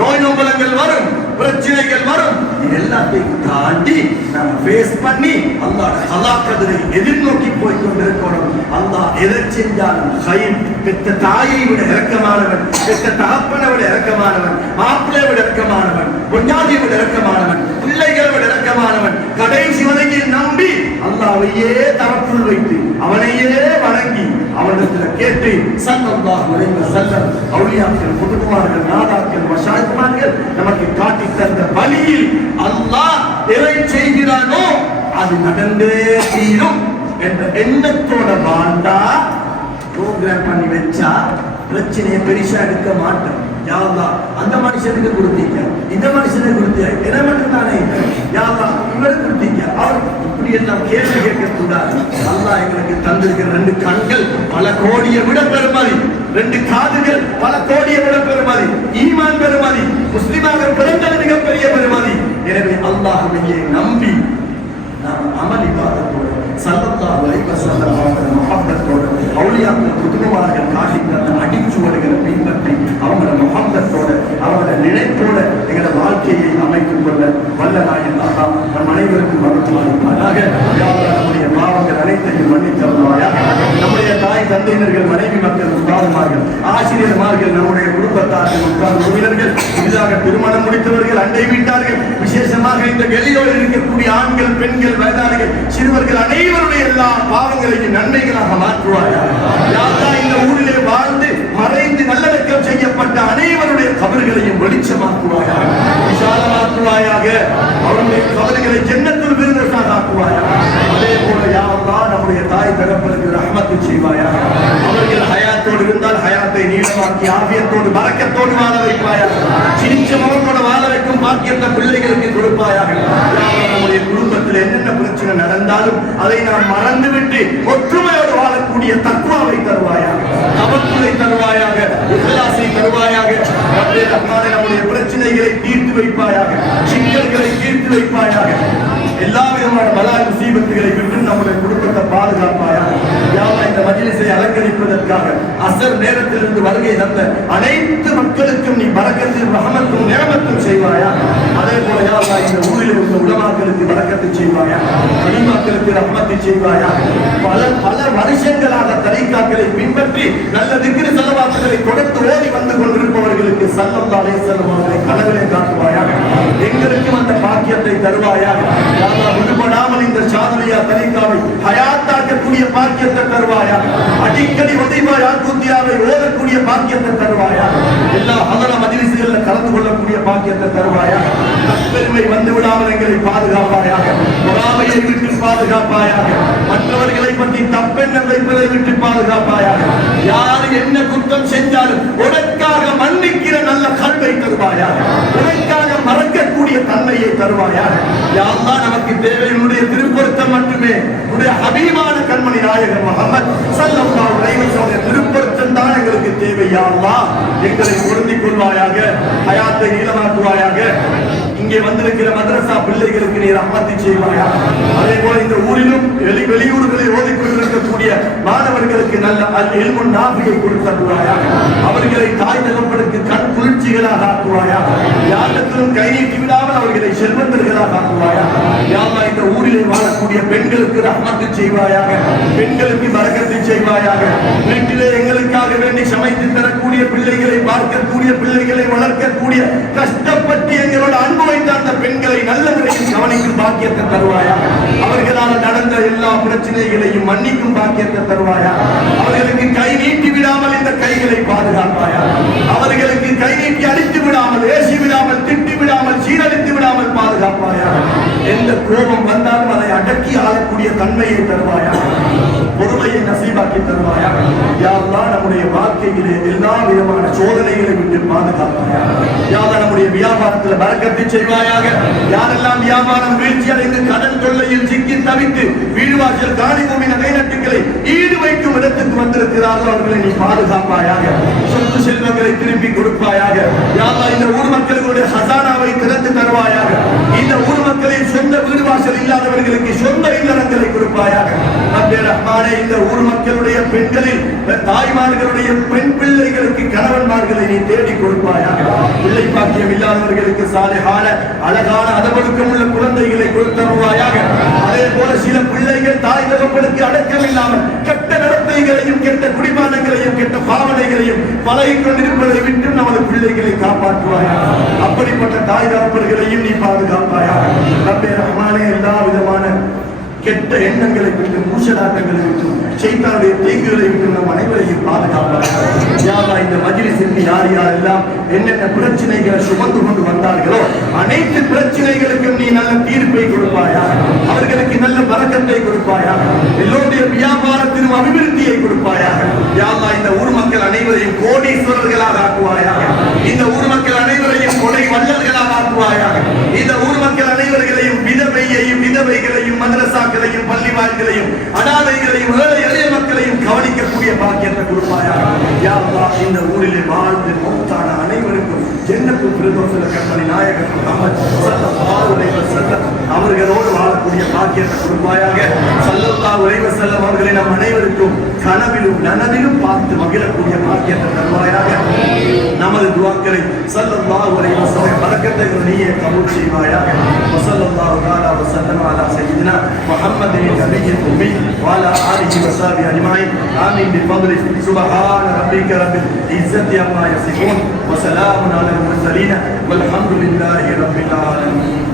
நோய் நொம்பலங்கள் வரும், பிரச்சனைகள் வரும். இது எல்லாத்தையும் தாண்டி நாம் ஃபேஸ் பண்ணி அல்லாஹ் ஹலாக்கத்தை எதிர்நோக்கி போய் கொண்டிருக்கிறோம். அல்லாஹ் எதை செஞ்சாலும் ஹைர். பெற்ற தாயை விட இரக்கமானவன், பெற்ற தகப்பனை விட இரக்கமானவன், மாப்பிள்ளை விட இரக்கமானவன், பொஞ்சாதியை விட இரக்கமானவன், பிள்ளைகளை விட இரக்கமானவன். கடைசி வரைக்கும் நம்பி அல்லாஹ்வையே தரப்புள் வைத்து அவனையே வணங்கி அவனிடத்தில் கேட்டு ஸல்லல்லாஹு அலைஹி வஸல்லம் அவுலியாக்கள், குதுமார்கள், நாதாக்கள், மஷாயிக்மார்கள் நமக்கு காட்டி தந்த வழியில் அல்லாஹ் எதை செய்கிறானோ அது நடந்தே தீரும் என்ற எண்ணத்தோட வாழ்ந்தா, ப்ரோக்ராம் பண்ணி வச்சா பிரச்சனையை பெருசா எடுக்க மாட்டோம். யா அல்லாஹ் அந்த மனுஷனுக்கு கொடுத்தீங்க, இந்த மனுஷனுக்கு கொடுத்தீங்க, என்ன மட்டும் தானே யா அல்லாஹ் இவருக்கு கொடுத்தீங்க, அவர் இப்படி எல்லாம் கேள்வி கேட்க கூடாது. அல்லாஹ் எங்களுக்கு தந்திருக்கிற 2 கண்கள் பல கோடியை விட பெருமதி, 2 காதுகள் பல கோடியை விட பெருமதி, ஈமான் பெருமதி, முஸ்லிமாக பிறந்தது மிகப்பெரிய பெருமதி. எனவே அல்லாஹ்வையே நம்பி நாம் அமல் இபாதத்தோடு ஸல்லல்லாஹு அலைஹி வஸல்லம் அவர்கள் முஹப்பத்தோடு அவுலியாக்கள், குதுமார்கள் காட்டி தந்த அடிச்சுவடுகளை பின்பற்றி அவங்கள முஹப்பத்தோடு அவங்கள நினைப்போடு எங்களோட வாழ்க்கையை அமைத்துக் கொள்ள வல்ல நாயன் அல்லாஹ் நம் அனைவருக்கும் வரட்டுமானாக. யா அல்லாஹ் நம்முடைய பாவங்கள் அனைத்தையும் மன்னித்தருள்வாயாக. நம்முடைய தாய் தந்தையினர்கள், மனைவி மக்கள், உஸ்தாதுமார்கள், ஆசிரியர்மார்கள், நம்முடைய குடும்பத்தார்கள், உட்கார் உறவினர்கள், புதிதாக திருமணம் முடித்தவர்கள், அண்டை வீட்டார்கள், விசேஷமாக இந்த கெலியோடு இருக்கக்கூடிய ஆண்கள், பெண்கள், வயதானர்கள், சிறுவர்கள் அனைவருடைய எல்லா பாவங்களையும் நன்மைகளாக மாற்றுவாயாக. யா அல்லாஹ் இந்த ஊரிலே வாழ்ந்து மறைந்து நல்லடக்கம் செய்யப்பட்ட அனைவருடைய கபர்களையும் வெளிச்சமாக்குவாயாக, விசாலமாக்குவாயாக. அவருடைய கபர்களை ஜன்னத்துல் ஃபிர்தௌஸாக ஆக்குவாயாக. அதே போல யா அல்லாஹ் நம்முடைய தாய் தகப்பனுக்கு ரஹ்மத்து செய்வாயாக. அவர்கள் ஹயாத்தோடு இருந்தால் ஹயாத்தை நீளமாக்கி ஆஃபியத்தோடு பரக்கத்தோடு வாழ வைப்பாயாக. சிரிச்ச முகத்தோடு வாழ வைக்கும் பாக்கியத்தை பிள்ளைகளுக்கு கொடுப்பாயாக. நம்முடைய குடும்பத்தில் என்னென்ன பிரச்சனை நடந்தாலும் அதை நாம் மறந்துவிட்டு ஒற்றுமையோடு வாழக்கூடிய தக்வாவை தருவாயாக, தவக்குலை தருவாயாக, இஹ்லாஸை தருவாயாக. ரப்பே ரஹ்மானே நம்முடைய பிரச்சனைகளை தீர்த்து வைப்பாயாக, சிக்கல்களை தீர்த்து வைப்பாயாக. எல்லா விதமான பலா முசீபத்துகளை விட்டு நம்முடைய குடும்பத்தை பாதுகாப்பாயாக. யா அல்லாஹ் இந்த மஜ்லிஸை அலங்கரிப்பதற்காக அஸர் நேரத்திலிருந்து வருகை தந்த அனைத்து மக்களுக்கும் நீ பரக்கத்தும் ரஹமத்தும் நிஅமத்தும் செய்வாயா. அதே போல யா அல்லாஹ் இந்த ஊரில் உள்ள உலமாக்களுக்கு பரக்கத்து செய்வாயா, கலிமாக்களுக்கு ரஹமத்து செய்வாயா. பல வருஷங்களாக தரீக்காக்களை பின்பற்றி நல்ல திக்ர் ஸலவாத்துகளை தொடர்ந்து ஓதி வந்து கொண்டிருப்பவர்களுக்கு ஸல்லல்லாஹு அலைஹி வஸல்லம் அவர்களை கனவிலே காட்டுவாயாக. எங்களுக்கும் அந்த பாக்கியத்தை தருவாயாக. யா அல்லாஹ் விடுபடாமல் இந்த ஷாதுலியா தரீக்காவை ஹயாத்தாக்கக்கூடிய பாக்கியத்தை தருவாயாக. அடிக்கடி வதீஃபா யாக்கூத்தியாவை ஓதக்கூடிய பாக்கியத்தை தருவாயாக. எல்லா ஹதர மஜ்லிஸ்களில் கலந்து கொள்ளக்கூடிய பாக்கியத்தை தருவாயாக. தற்பெருமை வந்து விடாமல் எங்களை பாதுகாப்பாயாக, பொறாமையை விட்டு பாதுகாப்பாயாக, மற்றவர்களை பற்றி தப்பெண்ணம் வைப்பதை விட்டு பாதுகாப்பாயாக. யார் என்ன குற்றம் செஞ்சாலும் உனக்காக மன்னிக்கிற நல்ல கல்வை தருவாயாக, உனக்காக மறக்கக்கூடிய தன்மையை தருவாயாக. யா அல்லாஹ் நமக்கு தேவை உன்னுடைய திருப்பொருத்தம் மட்டுமே. உன்னுடைய ஹபீபான கண்மணி நாயகர் முஹம்மது முஹம்மது ஸல்லல்லாஹு அலைஹி வஸல்லம் திருப்பொருத்தம் தான் எங்களுக்கு தேவை. யா அல்லாஹ் எங்களை பொருந்திக் கொள்வாயாக, ஹயாத்தை நீளமாக்குவாயாக. இங்கே வந்திருக்கிற மதரசா பிள்ளைகளுக்கு நீர் ரஹ்மத் செய்வாயா. அதே போல இந்த ஊரிலும் வெளியூர்களில் ஓதிக்கொண்டிருக்கக்கூடிய மாணவர்களுக்கு நல்ல இல்முன் நாஃபியை கொடுத்தருவாயா. அவர்களை தாய் தகப்பனுக்கு கண் குளிர்ச்சிகளாக ஆக்குவாயா. யாரிடத்திலும் கை நீட்டி விடாமல் அவர்களை செல்வந்தர்களாக ஆக்குவாயா. யா அல்லாஹ் இந்த ஊரிலே வாழக்கூடிய பெண்களுக்கு ரஹ்மத் செய்வாயாக, பெண்களுக்கு பரக்கத்து செய்வாயாக. வீட்டிலே எங்களுக்காக வேண்டி சமைத்து தரக்கூடிய பிள்ளைகளை, பார்க்கக்கூடிய பிள்ளைகளை, வளர்க்கக்கூடிய கஷ்டப்பட்டு எங்களோட அன்பு வைத்த அந்த பெண்களை நல்ல முறையில் கவனிக்கும் பாக்கியத்தை தருவாயா. அவர்களால் நடந்த எல்லா பிரச்சனைகளையும் மன்னிக்கும் பாக்கியத்தை தருவாயா. அவர்களுக்கு கை நீட்டி விடாமல் இந்த கைகளை பாதுகாப்பாயா. அவர்களுக்கு கை நீட்டி அடித்து விடாமல், ஏசி விடாமல், திட்டி விடாமல், சீரழித்து விடாமல் பாதுகாப்பாயா. எந்த கோபம் வந்தாலும் அதை அடக்கி ஆளக்கூடிய தன்மையை தருவாயா. பொறுமையை நசீபாக்கி தருவாயா. யா அல்லாஹ் நம்முடைய வாழ்க்கையிலே எல்லா விதமான சோதனைகளை விட்டு பாதுகாப்பாயா. யா அல்லாஹ் நம்முடைய வியாபாரத்தில் பரக்கத்தை செய்வாயாக. யாரெல்லாம் வியாபாரம் வீழ்ச்சி அடைந்து கடன் தொல்லையில் சிக்கி தவித்து வீடு வாசல் காணி பூமி நகை நட்டுகளை ஈடு வைக்கும் இடத்துக்கு வந்திருக்கிறார்கள், அவர்களை நீ பாதுகாப்பாயாக. சொத்து செல்வங்களை திருப்பி கொடுப்பாயாக. யா அல்லாஹ் இந்த ஊர் மக்களுடைய ஹசானாவை திறந்து தருவாயாக. இந்த ஊர் மக்களின் சொந்த வீடு வாசல் இல்லாதவர்களுக்கு சொந்த இல்லறங்களை கொடுப்பாயாக. ரப்பே ரஹ்மானே, இந்த ஊர் மக்களுடைய பெண்களில் தாய்மார்களுடைய பெண் பிள்ளைகளுக்கு கணவன்மார்களை நீ தேடி கொடுப்பாயாக. பிள்ளை பாக்கியம் இல்லாதவர்களுக்கு சாலிஹான அழகான அதவொழுக்கம் உள்ள குழந்தைகளை கொடுத்தருவாயாக. அதே போல சில பிள்ளைகள் தாய் தகப்பனுக்கு அடக்கம் இல்லாமல் கெட்ட நடத்தைகளையும், கெட்ட குடிபானங்களையும், கெட்ட பாவனைகளையும் பழகிக் கொண்டிருப்பதை விட்டு நமது பிள்ளைகளை காப்பாற்றுவாயாக. அப்படிப்பட்ட தாய் தகப்பன்களையும் நீ பாதுகாப்பாயாக. ரப்பே ரஹ்மானே, எல்லா விதமான கெட்ட எண்ணங்களை விட்டு, மூஷலாட்டங்களை விட்டு, ஷைத்தானுடைய தீங்குகளை விட்டு நம் அனைவரையும் பாதுகாப்பாயாக. யா அல்லாஹ் இந்த மஜ்லிஸில் யார் யாரெல்லாம் என்னென்ன பிரச்சனைகளை சுமந்து கொண்டு வந்தார்களோ அனைத்து பிரச்சனைகளுக்கும் நீ நல்ல தீர்ப்பை கொடுப்பாயாக. அவர்களுக்கு நல்ல பரக்கத்தை கொடுப்பாயாக. எல்லோருடைய வியாபாரத்திலும் அபிவிருத்தியை கொடுப்பாயாக. யா அல்லாஹ் இந்த ஊர் மக்கள் அனைவரையும் கோடீஸ்வரர்களாக ஆக்குவாயாக. இந்த ஊர் மக்கள் அனைவரையும் கொடை வள்ளல்களாக ஆக்குவாயாக. இந்த ஊர் மக்கள் அனைவர்களையும் விதவைகளையும் மதரசாக்களையும் பள்ளிவாய்களையும் அனாதைகளையும் ஏழை எளிய மக்களையும் கவனிக்கக்கூடிய பாக்கியத்தை கொடுப்பாயாக. யா அல்லாஹ் இந்த ஊரிலே வாழ்ந்து மௌத்தான அனைவருக்கும் ஜன்னத்துல் ஃபிர்தௌஸில் கற்பனை நாயகர் முஹம்மது ஸல்லல்லாஹு அலைஹி வஸல்லம் அவர்களோடு வாழக்கூடிய பாக்கியத்தை கொடுப்பாயாக. ஸல்லல்லாஹு அலைஹி வஸல்லம் அவர்களை நம் அனைவருக்கும் கனவிலும் நனவிலும் பார்த்து மகிழக்கூடிய பாக்கியத்தை தருவாயாக. நமது துஆக்களை ஸல்லல்லாஹு அலைஹி வஸல்லம் பரக்கத்தை நீயே கபூல் செய்வாயாக. ஸல்லல்லாஹு தஆலா வஸல்லம் அலா சய்யிதினா முஹம்மதின் நபியில் உம்மி வ அலா ஆலிஹி வ ஸஹ்பிஹி அஜ்மஈன். ஆமீன் பிஃபضل சுப்ஹான ரப்பிக ரப்பில் இஸ்ஸத்தி அம்மா யசிஃபூன் வ ஸலாமுன் அலல் முர்ஸலீன் வல்ஹம்துலில்லாஹி ரப்பில் ஆலமீன்.